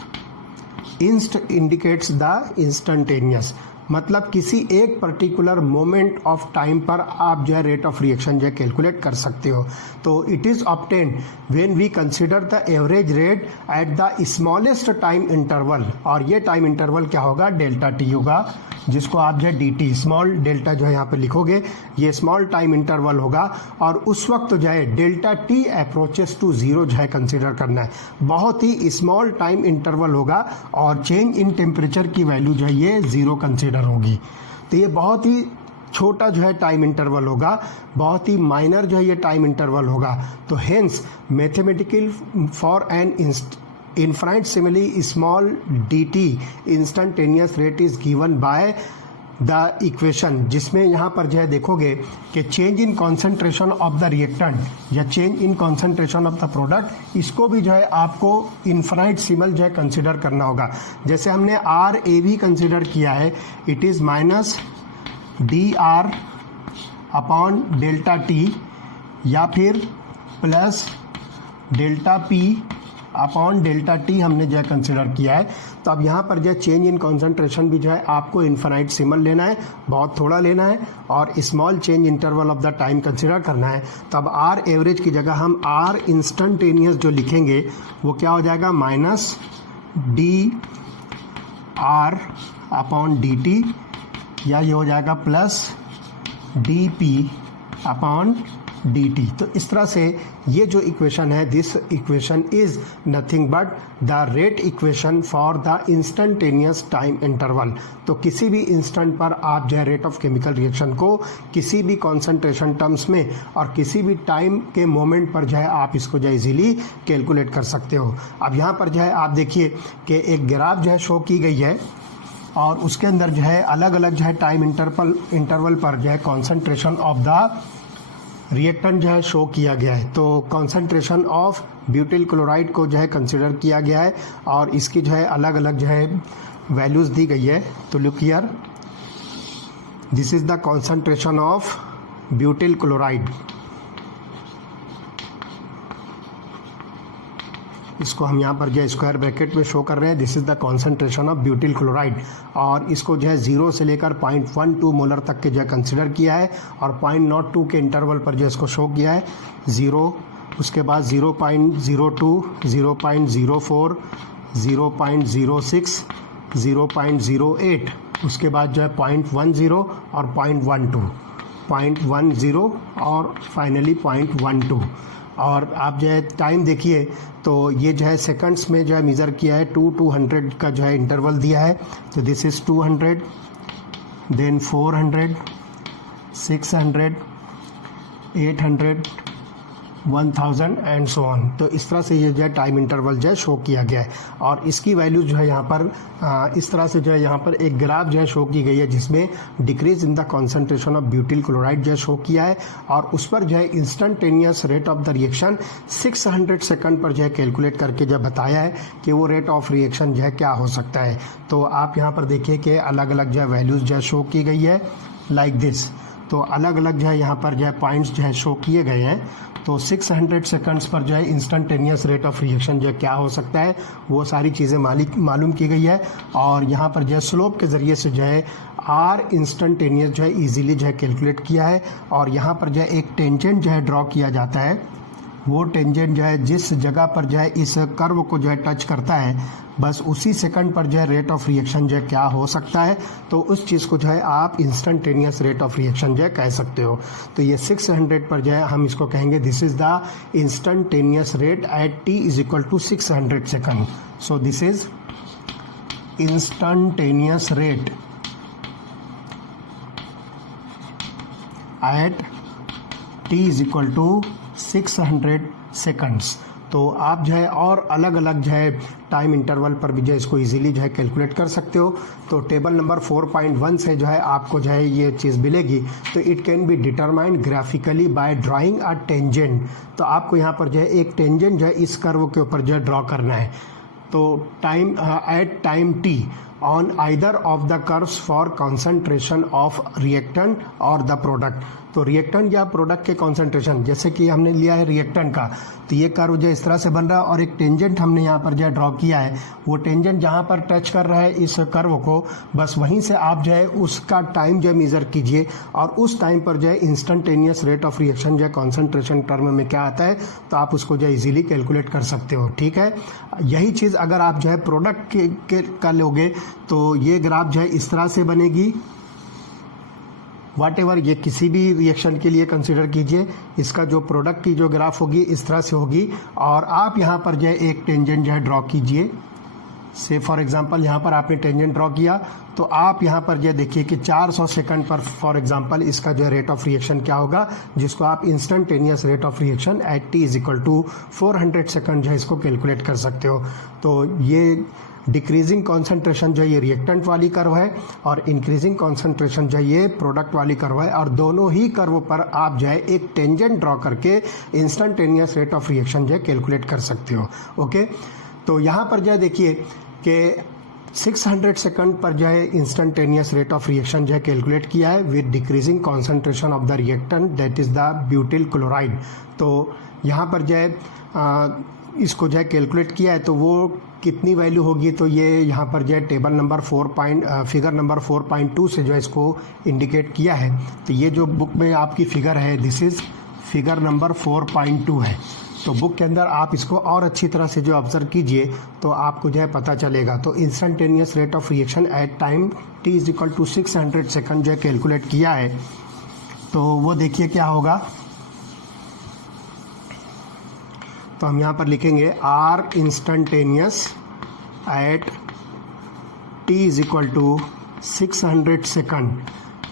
Inst indicates the instantaneous, मतलब किसी एक पर्टिकुलर मोमेंट ऑफ टाइम पर आप जो है रेट ऑफ रिएक्शन जो है कैलकुलेट कर सकते हो। तो it is obtained when we consider the average rate at the smallest time interval, और ये टाइम इंटरवल क्या होगा, डेल्टा टी होगा, जिसको आप जो है डी टी स्मॉल डेल्टा जो है यहाँ पे लिखोगे, ये स्मॉल टाइम इंटरवल होगा। और उस वक्त जो है delta T approaches to zero जो है कंसिडर करना है, बहुत ही स्मॉल टाइम इंटरवल होगा और चेंज इन टेम्परेचर की वैल्यू जो है ये जीरो कंसिडर होगी। तो ये बहुत ही छोटा जो है टाइम इंटरवल होगा, बहुत ही माइनर जो है ये टाइम इंटरवल होगा। तो hence mathematical for an infinitesimally small dt instantaneous rate is given by the equation, जिसमें यहाँ पर जो है देखोगे कि change in concentration of the reactant या change in concentration of the product, इसको भी जो है आपको इन्फिनिटेसिमल जो है कंसिडर करना होगा। जैसे हमने आर ए भी कंसिडर किया है, it is minus D R upon delta T, या फिर plus delta P upon delta T हमने जो है कंसिडर किया है। तो अब यहाँ पर जो है चेंज इन कॉन्सेंट्रेशन भी जो है आपको इन्फिनिटेसिमल लेना है, बहुत थोड़ा लेना है, और small change interval of the time consider करना है। तो अब आर एवरेज की जगह हम आर इंस्टेंटेनियस जो लिखेंगे वो क्या हो जाएगा, minus D R upon D T, या ये हो जाएगा plus D P upon D T. तो इस तरह से ये जो इक्वेशन है, this equation is nothing but the rate equation for the instantaneous time interval. तो किसी भी इंस्टेंट पर आप जो है रेट ऑफ केमिकल रिएक्शन को किसी भी कॉन्सेंट्रेशन टर्म्स में और किसी भी टाइम के मोमेंट पर जो है आप इसको जो है इजीली कैलकुलेट कर सकते हो। अब यहाँ पर जो है आप देखिए कि एक ग्राफ जो है शो की गई है, और उसके अंदर जो है अलग अलग जो है टाइम इंटरवल पर जो है कॉन्सेंट्रेशन ऑफ द रिएक्टेंट जो है शो किया गया है। तो कॉन्सेंट्रेशन ऑफ ब्यूटिल क्लोराइड को जो है कंसिडर किया गया है, और इसकी जो है अलग अलग जो है वैल्यूज़ दी गई है। तो look here, this is the concentration of butyl chloride, इसको हम यहाँ पर जो है स्क्वायर ब्रैकेट में शो कर रहे हैं। This is the concentration of butyl chloride, और इसको जो है 0 से लेकर 0.12 मोलर तक के जो है कंसिडर किया है, और 0.02 के इंटरवल पर जो है इसको शो किया है। 0, उसके बाद 0.02, 0.04, 0.06, 0.08, उसके बाद जो है 0.10 और 0.12, 0.10 और फाइनली 0.12। और आप जो है टाइम देखिए तो ये जो है सेकंड्स में जो है मेज़र किया है, 200 का जो है इंटरवल दिया है। तो this is 200, then 400, 600, 800, 1000 and so on. तो इस तरह से ये जो है टाइम इंटरवल जो है शो किया गया है, और इसकी वैल्यू जो है यहाँ पर इस तरह से जो है यहाँ पर एक ग्राफ जो है शो की गई है, जिसमें decrease in the concentration of butyl chloride जो है शो किया है, और उस पर जो है instantaneous rate of the reaction 600 second पर जो है कैलकुलेट करके जो बताया है कि वो रेट ऑफ रिएक्शन जो है क्या हो सकता है। तो आप यहाँ पर देखिए कि अलग अलग जो है वैल्यूज़ जो है शो की गई है लाइक दिस। तो अलग अलग जो है यहाँ पर जो है पॉइंट्स जो है शो किए गए हैं। तो 600 सेकंड्स पर जो है इंस्टेंटेनियस रेट ऑफ रिएक्शन जो है क्या हो सकता है, वो सारी चीज़ें मालूम की गई है। और यहाँ पर जो है स्लोप के ज़रिए से जो है आर इंस्टेंटेनियस जो है इजीली जो है कैलकुलेट किया है। और यहाँ पर जो है एक टेंजेंट जो है ड्रॉ किया जाता है, वो टेंजेंट जो है जिस जगह पर जो है इस कर्व को जो है टच करता है, बस उसी सेकंड पर जो है रेट ऑफ रिएक्शन जो है क्या हो सकता है, तो उस चीज़ को जो है आप इंस्टेंटेनियस रेट ऑफ रिएक्शन जो है कह सकते हो। तो ये 600 पर जो है हम इसको कहेंगे this is the instantaneous rate at t is equal to 600 second. So this is instantaneous rate at t is equal to 600 seconds. तो आप जो है और अलग अलग जो है टाइम इंटरवल पर भी जो है इसको इजीली जो है कैलकुलेट कर सकते हो। तो टेबल नंबर 4.1 से जो है आपको जो है ये चीज़ मिलेगी। तो it can be determined graphically by drawing a tangent. तो आपको यहाँ पर जो है एक टेंजेंट जो है इस कर्व के ऊपर जो है ड्रॉ करना है। तो time at time t on either of the curves for concentration of reactant और the product। तो रिएक्टेंट या प्रोडक्ट के कॉन्सेंट्रेशन, जैसे कि हमने लिया है रिएक्टेंट का, तो ये कर्व जो इस तरह से बन रहा है और एक टेंजेंट हमने यहाँ पर जो है ड्रॉ किया है। वो टेंजेंट जहाँ पर टच कर रहा है इस कर्व को, बस वहीं से आप जो है उसका टाइम जो है मेज़र कीजिए और उस टाइम पर जो है इंस्टेंटेनियस रेट ऑफ रिएक्शन जो है कॉन्सेंट्रेशन टर्म में क्या आता है, तो आप उसको जो है इजीली कैलकुलेट कर सकते हो। ठीक है, यही चीज़ अगर आप जो है प्रोडक्ट का लोगे तो ये ग्राफ जो है इस तरह से बनेगी। वाट एवर ये किसी भी रिएक्शन के लिए कंसिडर कीजिए, इसका जो प्रोडक्ट की जो ग्राफ होगी इस तरह से होगी और आप यहाँ पर जो है एक टेंजेंट जो है ड्रॉ कीजिए। से फॉर एग्जांपल यहाँ पर आपने टेंजेंट ड्रॉ किया तो आप यहाँ पर जो देखिए कि 400 सेकंड पर फॉर एग्जांपल इसका जो है रेट ऑफ रिएक्शन क्या होगा, जिसको आप instantaneous rate of reaction at t is equal to 400 second जो है इसको कैलकुलेट कर सकते हो। तो ये डिक्रीजिंग कॉन्सेंट्रेशन जो है ये रिएक्टेंट वाली कर्व है और इंक्रीजिंग कॉन्सेंट्रेशन जो है ये प्रोडक्ट वाली कर्व है और दोनों ही कर्व पर आप जो है एक टेंजेंट ड्रॉ करके इंस्टेंटेनियस रेट ऑफ रिएक्शन जो है कैलकुलेट कर सकते हो। ओके, तो यहाँ पर जो है देखिए कि 600 सेकंड पर जो है इंस्टेंटेनियस रेट ऑफ रिएक्शन जो है कैलकुलेट किया है with decreasing concentration of the reactant that is the butyl chloride. तो यहाँ पर जो है इसको जो है कैलकुलेट किया है तो वो कितनी वैल्यू होगी, तो ये यहाँ पर जो है टेबल नंबर फिगर नंबर 4.2 से जो है इसको इंडिकेट किया है। तो ये जो बुक में आपकी फिगर है दिस इज़ फिगर नंबर 4.2 है। तो बुक के अंदर आप इसको और अच्छी तरह से जो ऑब्जर्व कीजिए तो आपको जो है पता चलेगा। तो instantaneous rate of reaction at time t is equal to 600 second जो है कैलकुलेट किया है। तो वो देखिए क्या होगा, तो हम यहाँ पर लिखेंगे R instantaneous at t is equal to 600 second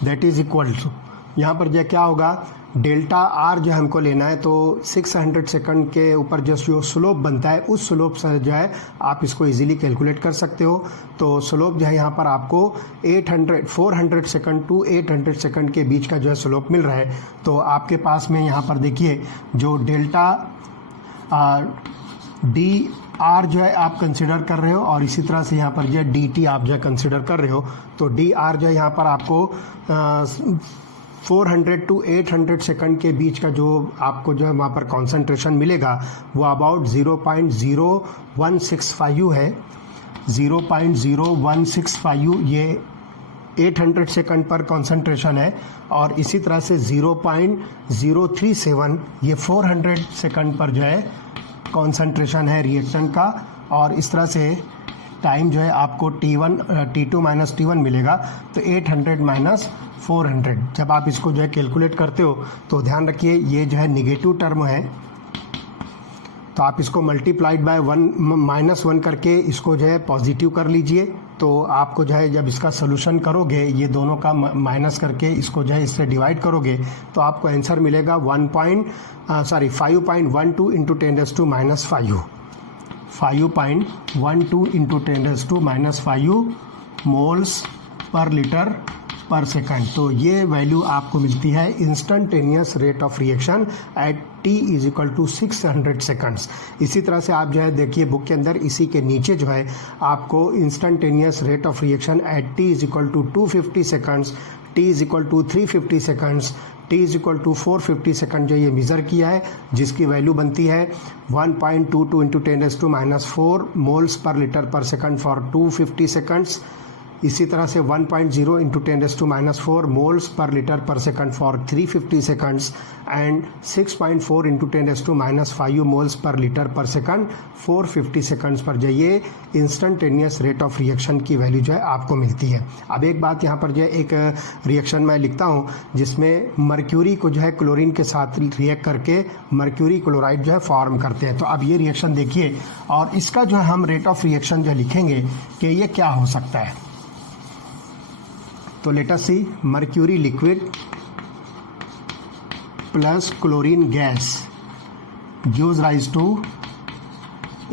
that is equal to, यहाँ पर जो क्या होगा डेल्टा आर जो हमको लेना है। तो 600 सेकंड के ऊपर जो स्लोप बनता है उस स्लोप से जो है आप इसको इजीली कैलकुलेट कर सकते हो। तो स्लोप जो है यहाँ पर आपको 400 सेकंड टू 800 सेकंड के बीच का जो है स्लोप मिल रहा है। तो आपके पास में यहाँ पर देखिए जो डेल्टा डी आर जो है आप कंसिडर कर रहे हो और इसी तरह से यहाँ पर जो है डी टी आप जो है कंसिडर कर रहे हो। तो डी आर जो है यहाँ पर आपको 400 टू 800 सेकंड के बीच का जो आपको जो है वहाँ पर कॉन्सेंट्रेशन मिलेगा वो अबाउट 0.0165 है। 0.0165 ये 800 सेकंड पर कॉन्सेंट्रेशन है और इसी तरह से 0.037 ये 400 सेकंड पर जो है कॉन्सेंट्रेशन है रिएक्टेंट का। और इस तरह से टाइम जो है आपको T2 माइनस T1 मिलेगा। तो 800 माइनस 400 जब आप इसको जो है कैलकुलेट करते हो तो ध्यान रखिए ये जो है निगेटिव टर्म है, तो आप इसको मल्टीप्लाइड बाय -1 करके इसको जो है पॉजिटिव कर लीजिए। तो आपको जो है जब इसका सोल्यूशन करोगे ये दोनों का माइनस करके इसको जो है इससे डिवाइड करोगे तो आपको आंसर मिलेगा 5.12 into 10⁻⁻5 5.12 into 10⁻⁻5 moles per litre per second. तो ये वैल्यू आपको मिलती है instantaneous rate of reaction at t is equal to 600 seconds. इसी तरह से आप जो है देखिए बुक के अंदर इसी के नीचे जो है आपको instantaneous rate of reaction at t is equal to 250 seconds, t is equal to 350 seconds, t is equal to 450 second जो ये मेज़र किया है जिसकी वैल्यू बनती है 1.22 into 10⁻⁻4 moles per litre per second for 250 seconds. इसी तरह से 1.0 into 10⁻⁴ moles per litre per second for 350 seconds and 6.4 into 10⁻⁵ moles per litre per second 450 seconds पर जो ये इंस्टेंटेनियस रेट ऑफ रिएक्शन की वैल्यू जो है आपको मिलती है। अब एक बात यहाँ पर जो है एक रिएक्शन मैं लिखता हूँ जिसमें मर्क्यूरी को जो है क्लोरीन के साथ रिएक्ट करके मर्क्यूरी क्लोराइड जो है फॉर्म करते हैं। तो अब ये रिएक्शन देखिए और इसका जो है हम रेट ऑफ रिएक्शन जो लिखेंगे कि ये क्या हो सकता है। तो let us see, mercury liquid plus chlorine gas gives rise to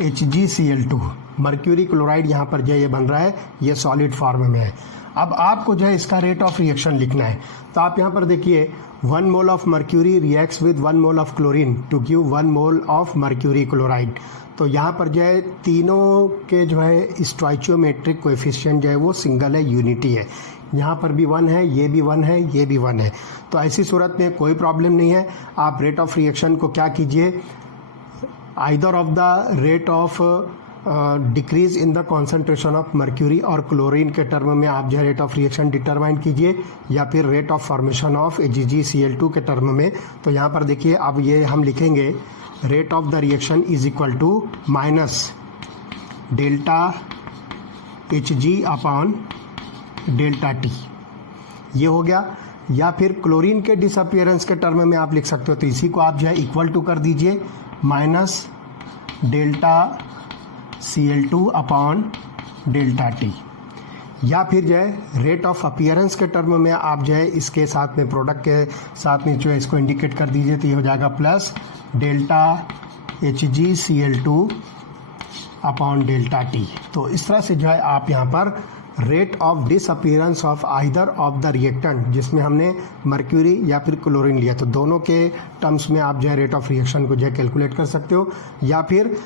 HgCl2। Mercury chloride यहाँ पर जो ये बन रहा है ये सॉलिड फॉर्म में है। अब आपको जो है इसका रेट ऑफ रिएक्शन लिखना है। तो आप यहाँ पर देखिए 1 mole of mercury reacts with 1 mole of chlorine to give 1 mole of mercury chloride. तो यहाँ पर जो है तीनों के जो है स्टोइचियोमेट्रिक कोएफिशिएंट जो है वो सिंगल है, यूनिटी है। यहाँ पर भी 1 है, ये भी 1 है, ये भी 1 है। तो ऐसी सूरत में कोई प्रॉब्लम नहीं है। आप रेट ऑफ रिएक्शन को क्या कीजिए, either of the rate of decrease in the concentration of mercury और क्लोरीन के टर्म में आप जो है रेट ऑफ रिएक्शन डिटरमाइन कीजिए, या फिर rate of formation of HgCl2 के टर्म में। तो यहाँ पर देखिए अब ये हम लिखेंगे rate of the reaction is equal to minus delta Hg upon delta T, ये हो गया। या फिर क्लोरीन के डिसअपियरेंस के टर्म में आप लिख सकते हो, तो इसी को आप जो है इक्वल टू कर दीजिए minus delta Cl2 upon delta T। या फिर जो है रेट ऑफ अपीयरेंस के टर्म में आप जो है इसके साथ में प्रोडक्ट के साथ में जो है इसको इंडिकेट कर दीजिए, तो ये हो जाएगा plus delta HgCl2 upon delta T। तो इस तरह से जो है आप यहाँ पर rate of disappearance of either of the reactant, जिसमें हमने मर्क्यूरी या फिर क्लोरीन लिया, तो दोनों के टर्म्स में आप जो है रेट ऑफ रिएक्शन को जो है कैलकुलेट कर सकते हो, या फिर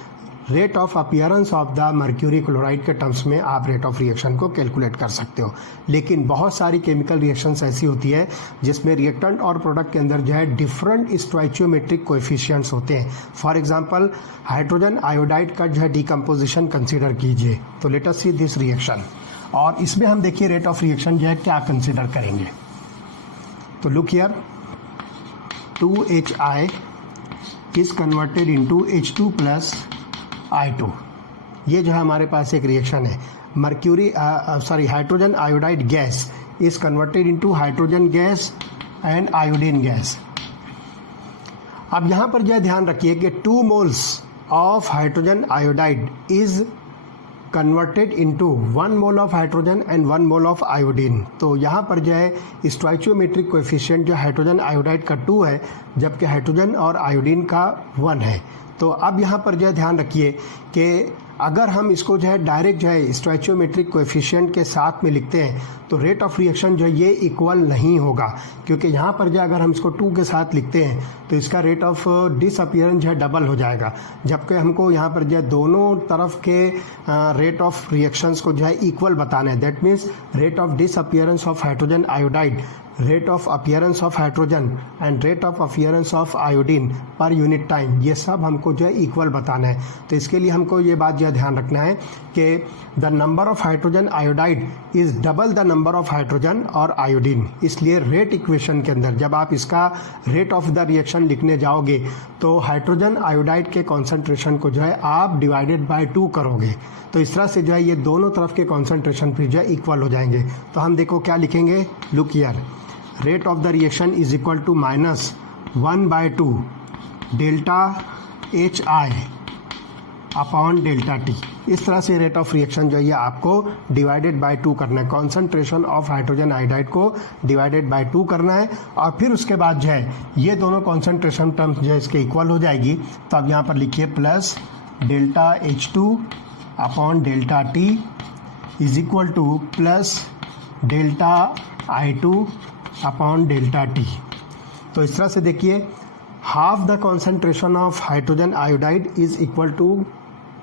rate of appearance of the mercury chloride के टर्म्स में आप रेट ऑफ रिएक्शन को कैलकुलेट कर सकते हो। लेकिन बहुत सारी केमिकल रिएक्शंस ऐसी होती है जिसमें रिएक्टेंट और प्रोडक्ट के अंदर जो है डिफरेंट स्टोइचियोमेट्रिक कोएफिशिएंट्स होते हैं। फॉर एग्जांपल हाइड्रोजन आयोडाइड का जो है डिकम्पोजिशन कंसीडर कीजिए। तो let us see this reaction, और इसमें हम देखिए रेट ऑफ रिएक्शन जो है क्या कंसीडर करेंगे। तो look here, 2HI is converted into H2 plus I2। ये जो है हमारे पास एक रिएक्शन है। Mercury hydrogen iodide gas is converted into hydrogen gas and iodine gas. अब यहाँ पर जो ध्यान रखिए कि 2 moles of hydrogen iodide is converted into 1 mole of hydrogen and 1 mole of iodine. तो यहाँ पर जो है स्टोइचियोमेट्रिक कोएफिशिएंट जो हाइड्रोजन आयोडाइड का 2 है, जबकि हाइड्रोजन और आयोडीन का 1 है। तो अब यहाँ पर जो है ध्यान रखिए कि अगर हम इसको जो है डायरेक्ट जो है स्टोइचियोमेट्रिक कोएफिशिएंट के साथ में लिखते हैं तो रेट ऑफ रिएक्शन जो है ये इक्वल नहीं होगा, क्योंकि यहाँ पर जो अगर हम इसको 2 के साथ लिखते हैं तो इसका रेट ऑफ डिसअपियरेंस जो है डबल हो जाएगा, जबकि हमको यहाँ पर जो है दोनों तरफ के रेट ऑफ रिएक्शंस को जो है इक्वल बताना है। That means rate of disappearance of hydrogen iodide, rate of appearance of hydrogen and rate of appearance of iodine पर यूनिट टाइम, ये सब हमको जो है इक्वल बताना है। तो इसके लिए हमको ये बात जो है ध्यान रखना है कि the number of hydrogen iodide is double the number of hydrogen और आयोडीन। इसलिए रेट इक्वेशन के अंदर जब आप इसका रेट ऑफ द रिएक्शन लिखने जाओगे तो हाइड्रोजन आयोडाइड के कॉन्सेंट्रेशन को जो है आप डिवाइडेड बाय 2 करोगे। तो इस तरह से जो है ये दोनों तरफ के कॉन्सेंट्रेशन फिर जो है इक्वल हो जाएंगे। तो हम देखो क्या लिखेंगे, look here, rate of the reaction is equal to minus 1/2 delta HI upon delta T। इस तरह से रेट ऑफ रिएक्शन जो है आपको डिवाइडेड बाय 2 करना है, कॉन्सेंट्रेशन ऑफ हाइड्रोजन आयोडाइड को डिवाइडेड बाय 2 करना है, और फिर उसके बाद जो है ये दोनों कॉन्सेंट्रेशन टर्म्स जो है इसके इक्वल हो जाएगी। तो अब यहाँ पर लिखिए plus delta H2 upon delta T is equal to plus delta I2 upon delta T। तो इस तरह से देखिए half the concentration of hydrogen iodide is equal to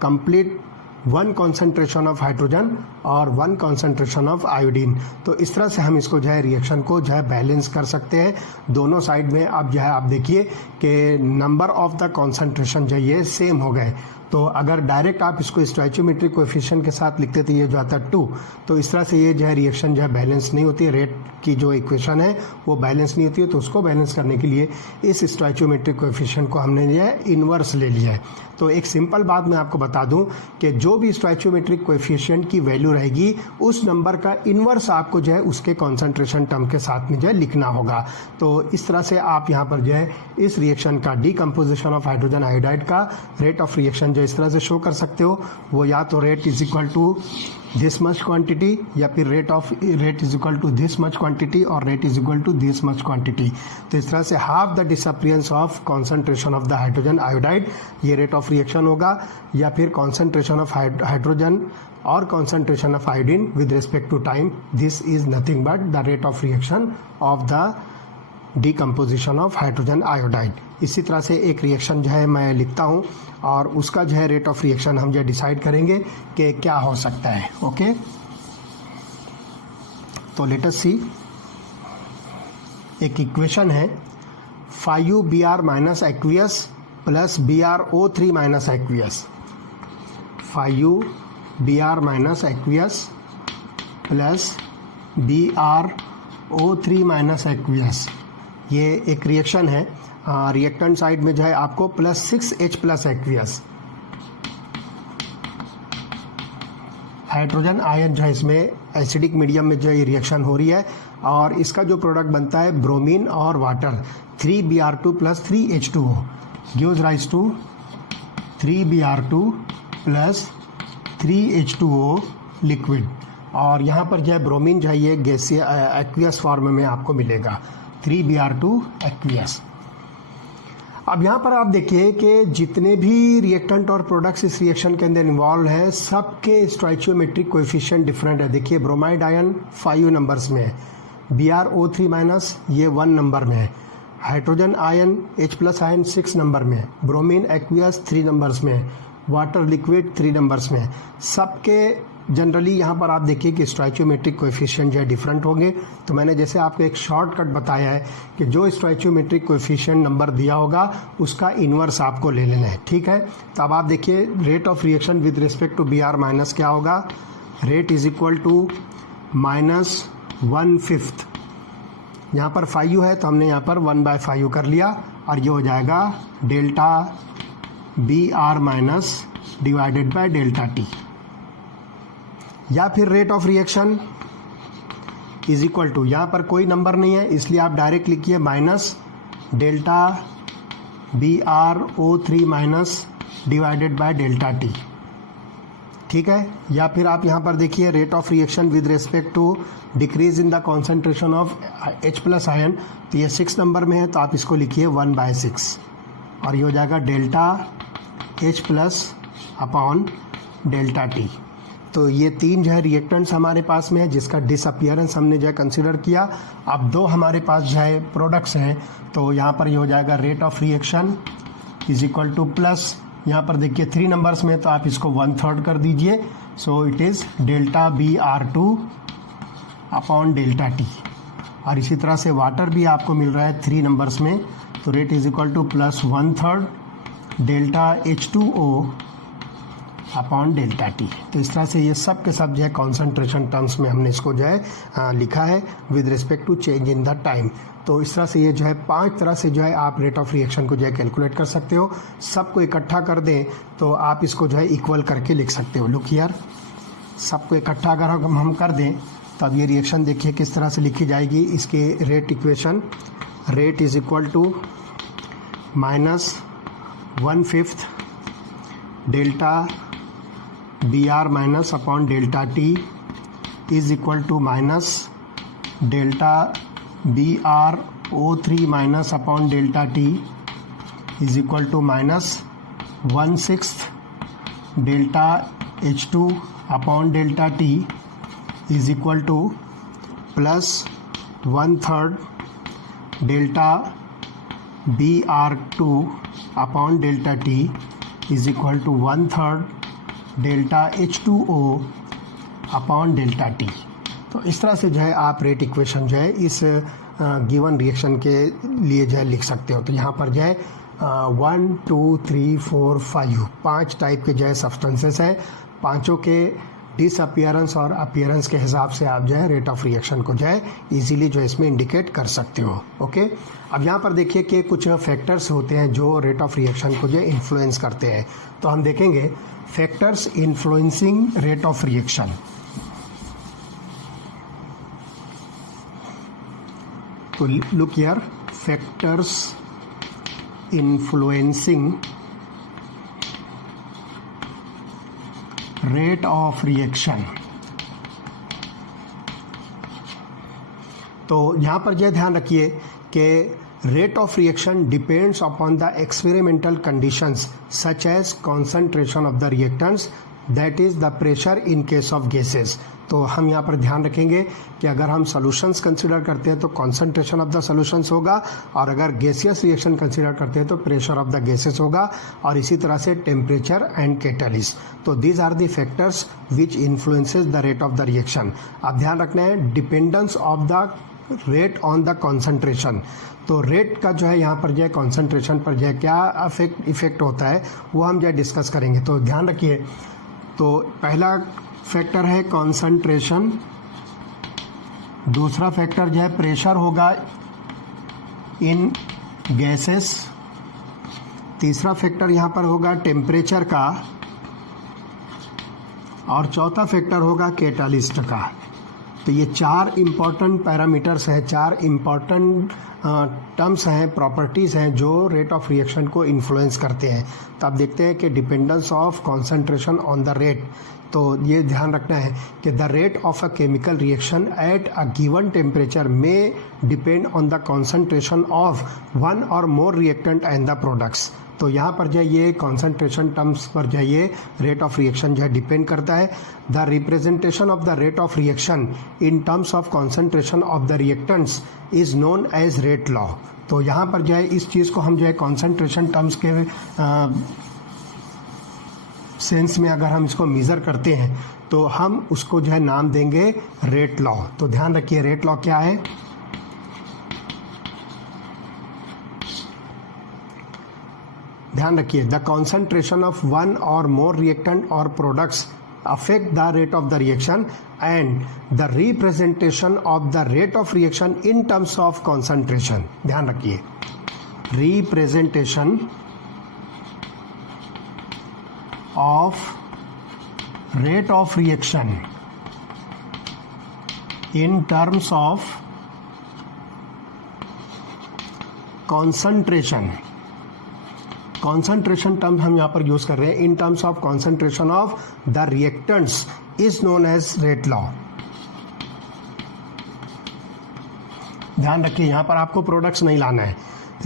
complete 1 concentration of hydrogen और 1 कॉन्सेंट्रेशन ऑफ आयोडीन। तो इस तरह से हम इसको जो है रिएक्शन को जो है बैलेंस कर सकते हैं दोनों साइड में। अब जो है आप देखिए कि नंबर ऑफ द कॉन्सेंट्रेशन जो है ये सेम हो गए। तो अगर डायरेक्ट आप इसको स्टोइचियोमेट्रिक कोएफिशिएंट के साथ लिखते तो ये जो आता है 2, तो इस तरह से ये जो है रिएक्शन जो है बैलेंस नहीं होती है, रेट की जो इक्वेशन है वो बैलेंस नहीं होती है। तो उसको बैलेंस करने के लिए इस स्टोइचियोमेट्रिक कोएफिशिएंट को हमने जो है इन्वर्स ले लिया है। तो एक सिंपल बात मैं आपको बता दूं कि जो भी स्टोइचियोमेट्रिक कोएफिशिएंट की वैल्यू रहेगी उस नंबर का इन्वर्स आपको जो है उसके कॉन्सेंट्रेशन टर्म के साथ में जो है लिखना होगा। तो इस तरह से आप यहाँ पर जो है इस रिएक्शन का डीकम्पोजिशन ऑफ हाइड्रोजन आयोडाइड का रेट ऑफ रिएक्शन जो इस तरह से शो कर सकते हो। वो या तो rate is equal to this much quantity, या फिर rate is equal to this much quantity, और rate is equal to this much quantity. तो इस तरह से half the disappearance of concentration of the hydrogen iodide ये रेट ऑफ रिएक्शन होगा, या फिर कॉन्सेंट्रेशन ऑफ हाइड्रोजन और concentration of iodine with respect to time, this is nothing but the rate of reaction of the decomposition of hydrogen iodide. इसी तरह से एक reaction जो है मैं लिखता हूँ और उसका जो है रेट ऑफ रिएक्शन हम जो डिसाइड करेंगे कि क्या हो सकता है। ओके, तो लेट अस सी, एक इक्वेशन है 5Br minus aqueous plus BrO3 minus aqueous, 5Br minus aqueous plus BrO3 minus aqueous, ये एक रिएक्शन है। रिएक्टेंट साइड में जो है आपको plus 6H plus aqueous, hydrogen ion जो है इसमें एसिडिक मीडियम में जो ये रिएक्शन हो रही है, और इसका जो प्रोडक्ट बनता है ब्रोमीन और water 3Br2 plus 3H2O gives rise to 3Br2 plus 3H2O liquid. और यहाँ पर जो है ब्रोमीन जो है ये गैसीय एक्वियस फॉर्म में आपको मिलेगा, 3Br2 एक्वियस। अब यहाँ पर आप देखिए कि जितने भी रिएक्टेंट और प्रोडक्ट्स इस रिएक्शन के अंदर इन्वॉल्व हैं सबके स्टोइचियोमेट्रिक कोएफिशिएंट डिफरेंट है। देखिए ब्रोमाइड आयन 5 नंबर्स में है, BrO3 माइनस ये 1 नंबर में है, hydrogen ion H plus ion 6 number में है, ब्रोमीन एक्वियस 3 नंबर्स में है, वाटर लिक्विड 3 नंबर्स में है। सबके जनरली यहाँ पर आप देखिए कि स्टोइचियोमेट्रिक कोएफिशिएंट जो है डिफरेंट होंगे। तो मैंने जैसे आपको एक शॉर्टकट बताया है कि जो स्टोइचियोमेट्रिक कोएफिशिएंट नंबर दिया होगा उसका इन्वर्स आपको ले लेना है, ठीक है। तो अब आप देखिए rate of reaction with respect to Br minus क्या होगा, rate is equal to minus 1/5, यहाँ पर 5U है तो हमने यहाँ पर 1/5U कर लिया, और ये हो जाएगा delta Br minus divided by delta T। या फिर rate of reaction is equal to, यहाँ पर कोई नंबर नहीं है इसलिए आप डायरेक्ट लिखिए minus delta BrO3 minus divided by delta T, ठीक है। या फिर आप यहाँ पर देखिए rate of reaction with respect to decrease in the concentration of H plus ion, तो ये 6 नंबर में है तो आप इसको लिखिए 1/6, और ये हो जाएगा delta H plus upon delta T। तो ये 3 जो है रिएक्टेंट्स हमारे पास में है जिसका डिसअपियरेंस हमने जो है कंसिडर किया। अब 2 हमारे पास जो है प्रोडक्ट्स हैं, तो यहाँ पर ये हो जाएगा rate of reaction is equal to plus, यहाँ पर देखिए 3 नंबर्स में तो आप इसको 1/3 कर दीजिए, so it is delta Br2 upon delta T। और इसी तरह से वाटर भी आपको मिल रहा है 3 नंबर्स में, तो rate is equal to plus 1/3 delta H2O upon delta T। तो इस तरह से ये सब के सब जो है कॉन्सेंट्रेशन टर्म्स में हमने इसको जो है लिखा है with respect to change in the time. तो इस तरह से ये जो है 5 तरह से जो है आप रेट ऑफ रिएक्शन को जो है कैलकुलेट कर सकते हो। सबको इकट्ठा कर दें तो आप इसको जो है इक्वल करके लिख सकते हो। लुक हियर, सबको इकट्ठा अगर हम कर दें तो अब ये रिएक्शन देखिए किस तरह से लिखी जाएगी। इसके rate equation, rate is equal to minus 1/5 delta Br minus upon delta T is equal to minus delta BrO3 minus upon delta T is equal to minus 1/6 delta H2 upon delta T is equal to plus 1/3 delta Br2 upon delta T is equal to 1/3 delta H2O upon delta T। तो इस तरह से जो है आप rate equation जो है इस गिवन रिएक्शन के लिए जो है लिख सकते हो। तो यहाँ पर जो है 1 2 3 4 5 5 टाइप के जो है सब्सटेंसेस हैं, पांचों के डिसअपियरेंस और अपीयरेंस के हिसाब से आप जो है रेट ऑफ रिएक्शन को जो है इजीली जो है इसमें इंडिकेट कर सकते हो। ओके, अब यहाँ पर देखिए कि कुछ फैक्टर्स होते हैं जो रेट ऑफ रिएक्शन को जो है इन्फ्लुएंस करते हैं। तो हम देखेंगे factors influencing rate of reaction. तो look here, factors influencing rate of reaction. तो यहाँ पर यह ध्यान रखिए कि rate of reaction depends upon the experimental conditions such as concentration of the reactants, that is the pressure in case of gases. तो हम यहाँ पर ध्यान रखेंगे कि अगर हम सॉल्यूशंस कंसीडर करते हैं तो कॉन्सेंट्रेशन ऑफ द सॉल्यूशंस होगा, और अगर गैसियस रिएक्शन कंसीडर करते हैं तो प्रेशर ऑफ द गैसेस होगा, और इसी तरह से टेम्परेचर एंड कैटलिस्ट। तो these are the factors which influences the rate of the reaction. अब ध्यान रखना है dependence of the rate on the concentration. तो रेट का जो है यहाँ पर जो है कॉन्सेंट्रेशन पर जो है क्या इफेक्ट होता है वो हम जो है डिस्कस करेंगे। तो ध्यान रखिए, तो पहला फैक्टर है कॉन्सेंट्रेशन, दूसरा फैक्टर जो है प्रेशर होगा इन गैसेस, तीसरा फैक्टर यहाँ पर होगा टेम्परेचर का, और चौथा फैक्टर होगा कैटालिस्ट का। तो ये चार इम्पॉर्टेंट पैरामीटर्स हैं, चार इम्पॉर्टेंट टर्म्स हैं, प्रॉपर्टीज़ हैं जो रेट ऑफ रिएक्शन को इन्फ्लुएंस करते हैं। तो आप देखते हैं कि dependence of concentration on the rate. तो ये ध्यान रखना है कि the rate of a chemical reaction at a given temperature में depend on the concentration of one और more reactant and the products. तो यहाँ पर जो है ये कॉन्सेंट्रेशन टर्म्स पर जो है ये रेट ऑफ रिएक्शन जो है डिपेंड करता है। The representation of the rate of reaction in terms of concentration of the reactants is known as rate law. तो यहाँ पर जो है इस चीज़ को हम जो है कॉन्सेंट्रेशन टर्म्स के सेंस में अगर हम इसको मेज़र करते हैं तो हम उसको जो है नाम देंगे रेट लॉ। तो ध्यान रखिए रेट लॉ क्या है। ध्यान रखिए, द कॉन्सेंट्रेशन ऑफ वन और मोर रिएक्टेंट और products affect the rate of the reaction, and the representation of the rate of reaction in terms of concentration। ध्यान रखिए, representation of rate of reaction in terms of concentration। Concentration term हम यहाँ पर use कर रहे हैं, in terms of concentration of the reactants is known as rate law. ध्यान रखिए यहाँ पर आपको प्रोडक्ट्स नहीं लाना है।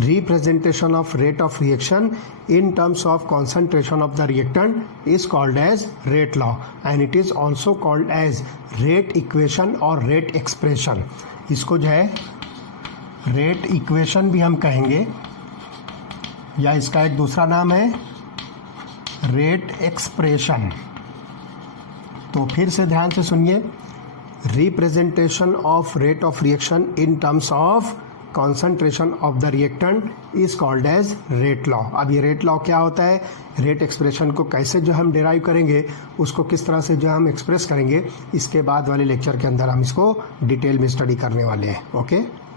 Representation of rate of reaction in terms of concentration of the reactant is called as rate law, and it is also called as rate equation और rate expression. इसको जो है रेट इक्वेशन भी हम कहेंगे, या इसका एक दूसरा नाम है रेट एक्सप्रेशन। तो फिर से ध्यान से सुनिए, representation of rate of reaction in terms of concentration of the reactant is called as rate law. अब ये रेट लॉ क्या होता है, रेट एक्सप्रेशन को कैसे जो हम डिराइव करेंगे, उसको किस तरह से जो हम एक्सप्रेस करेंगे, इसके बाद वाले लेक्चर के अंदर हम इसको डिटेल में स्टडी करने वाले हैं। ओके।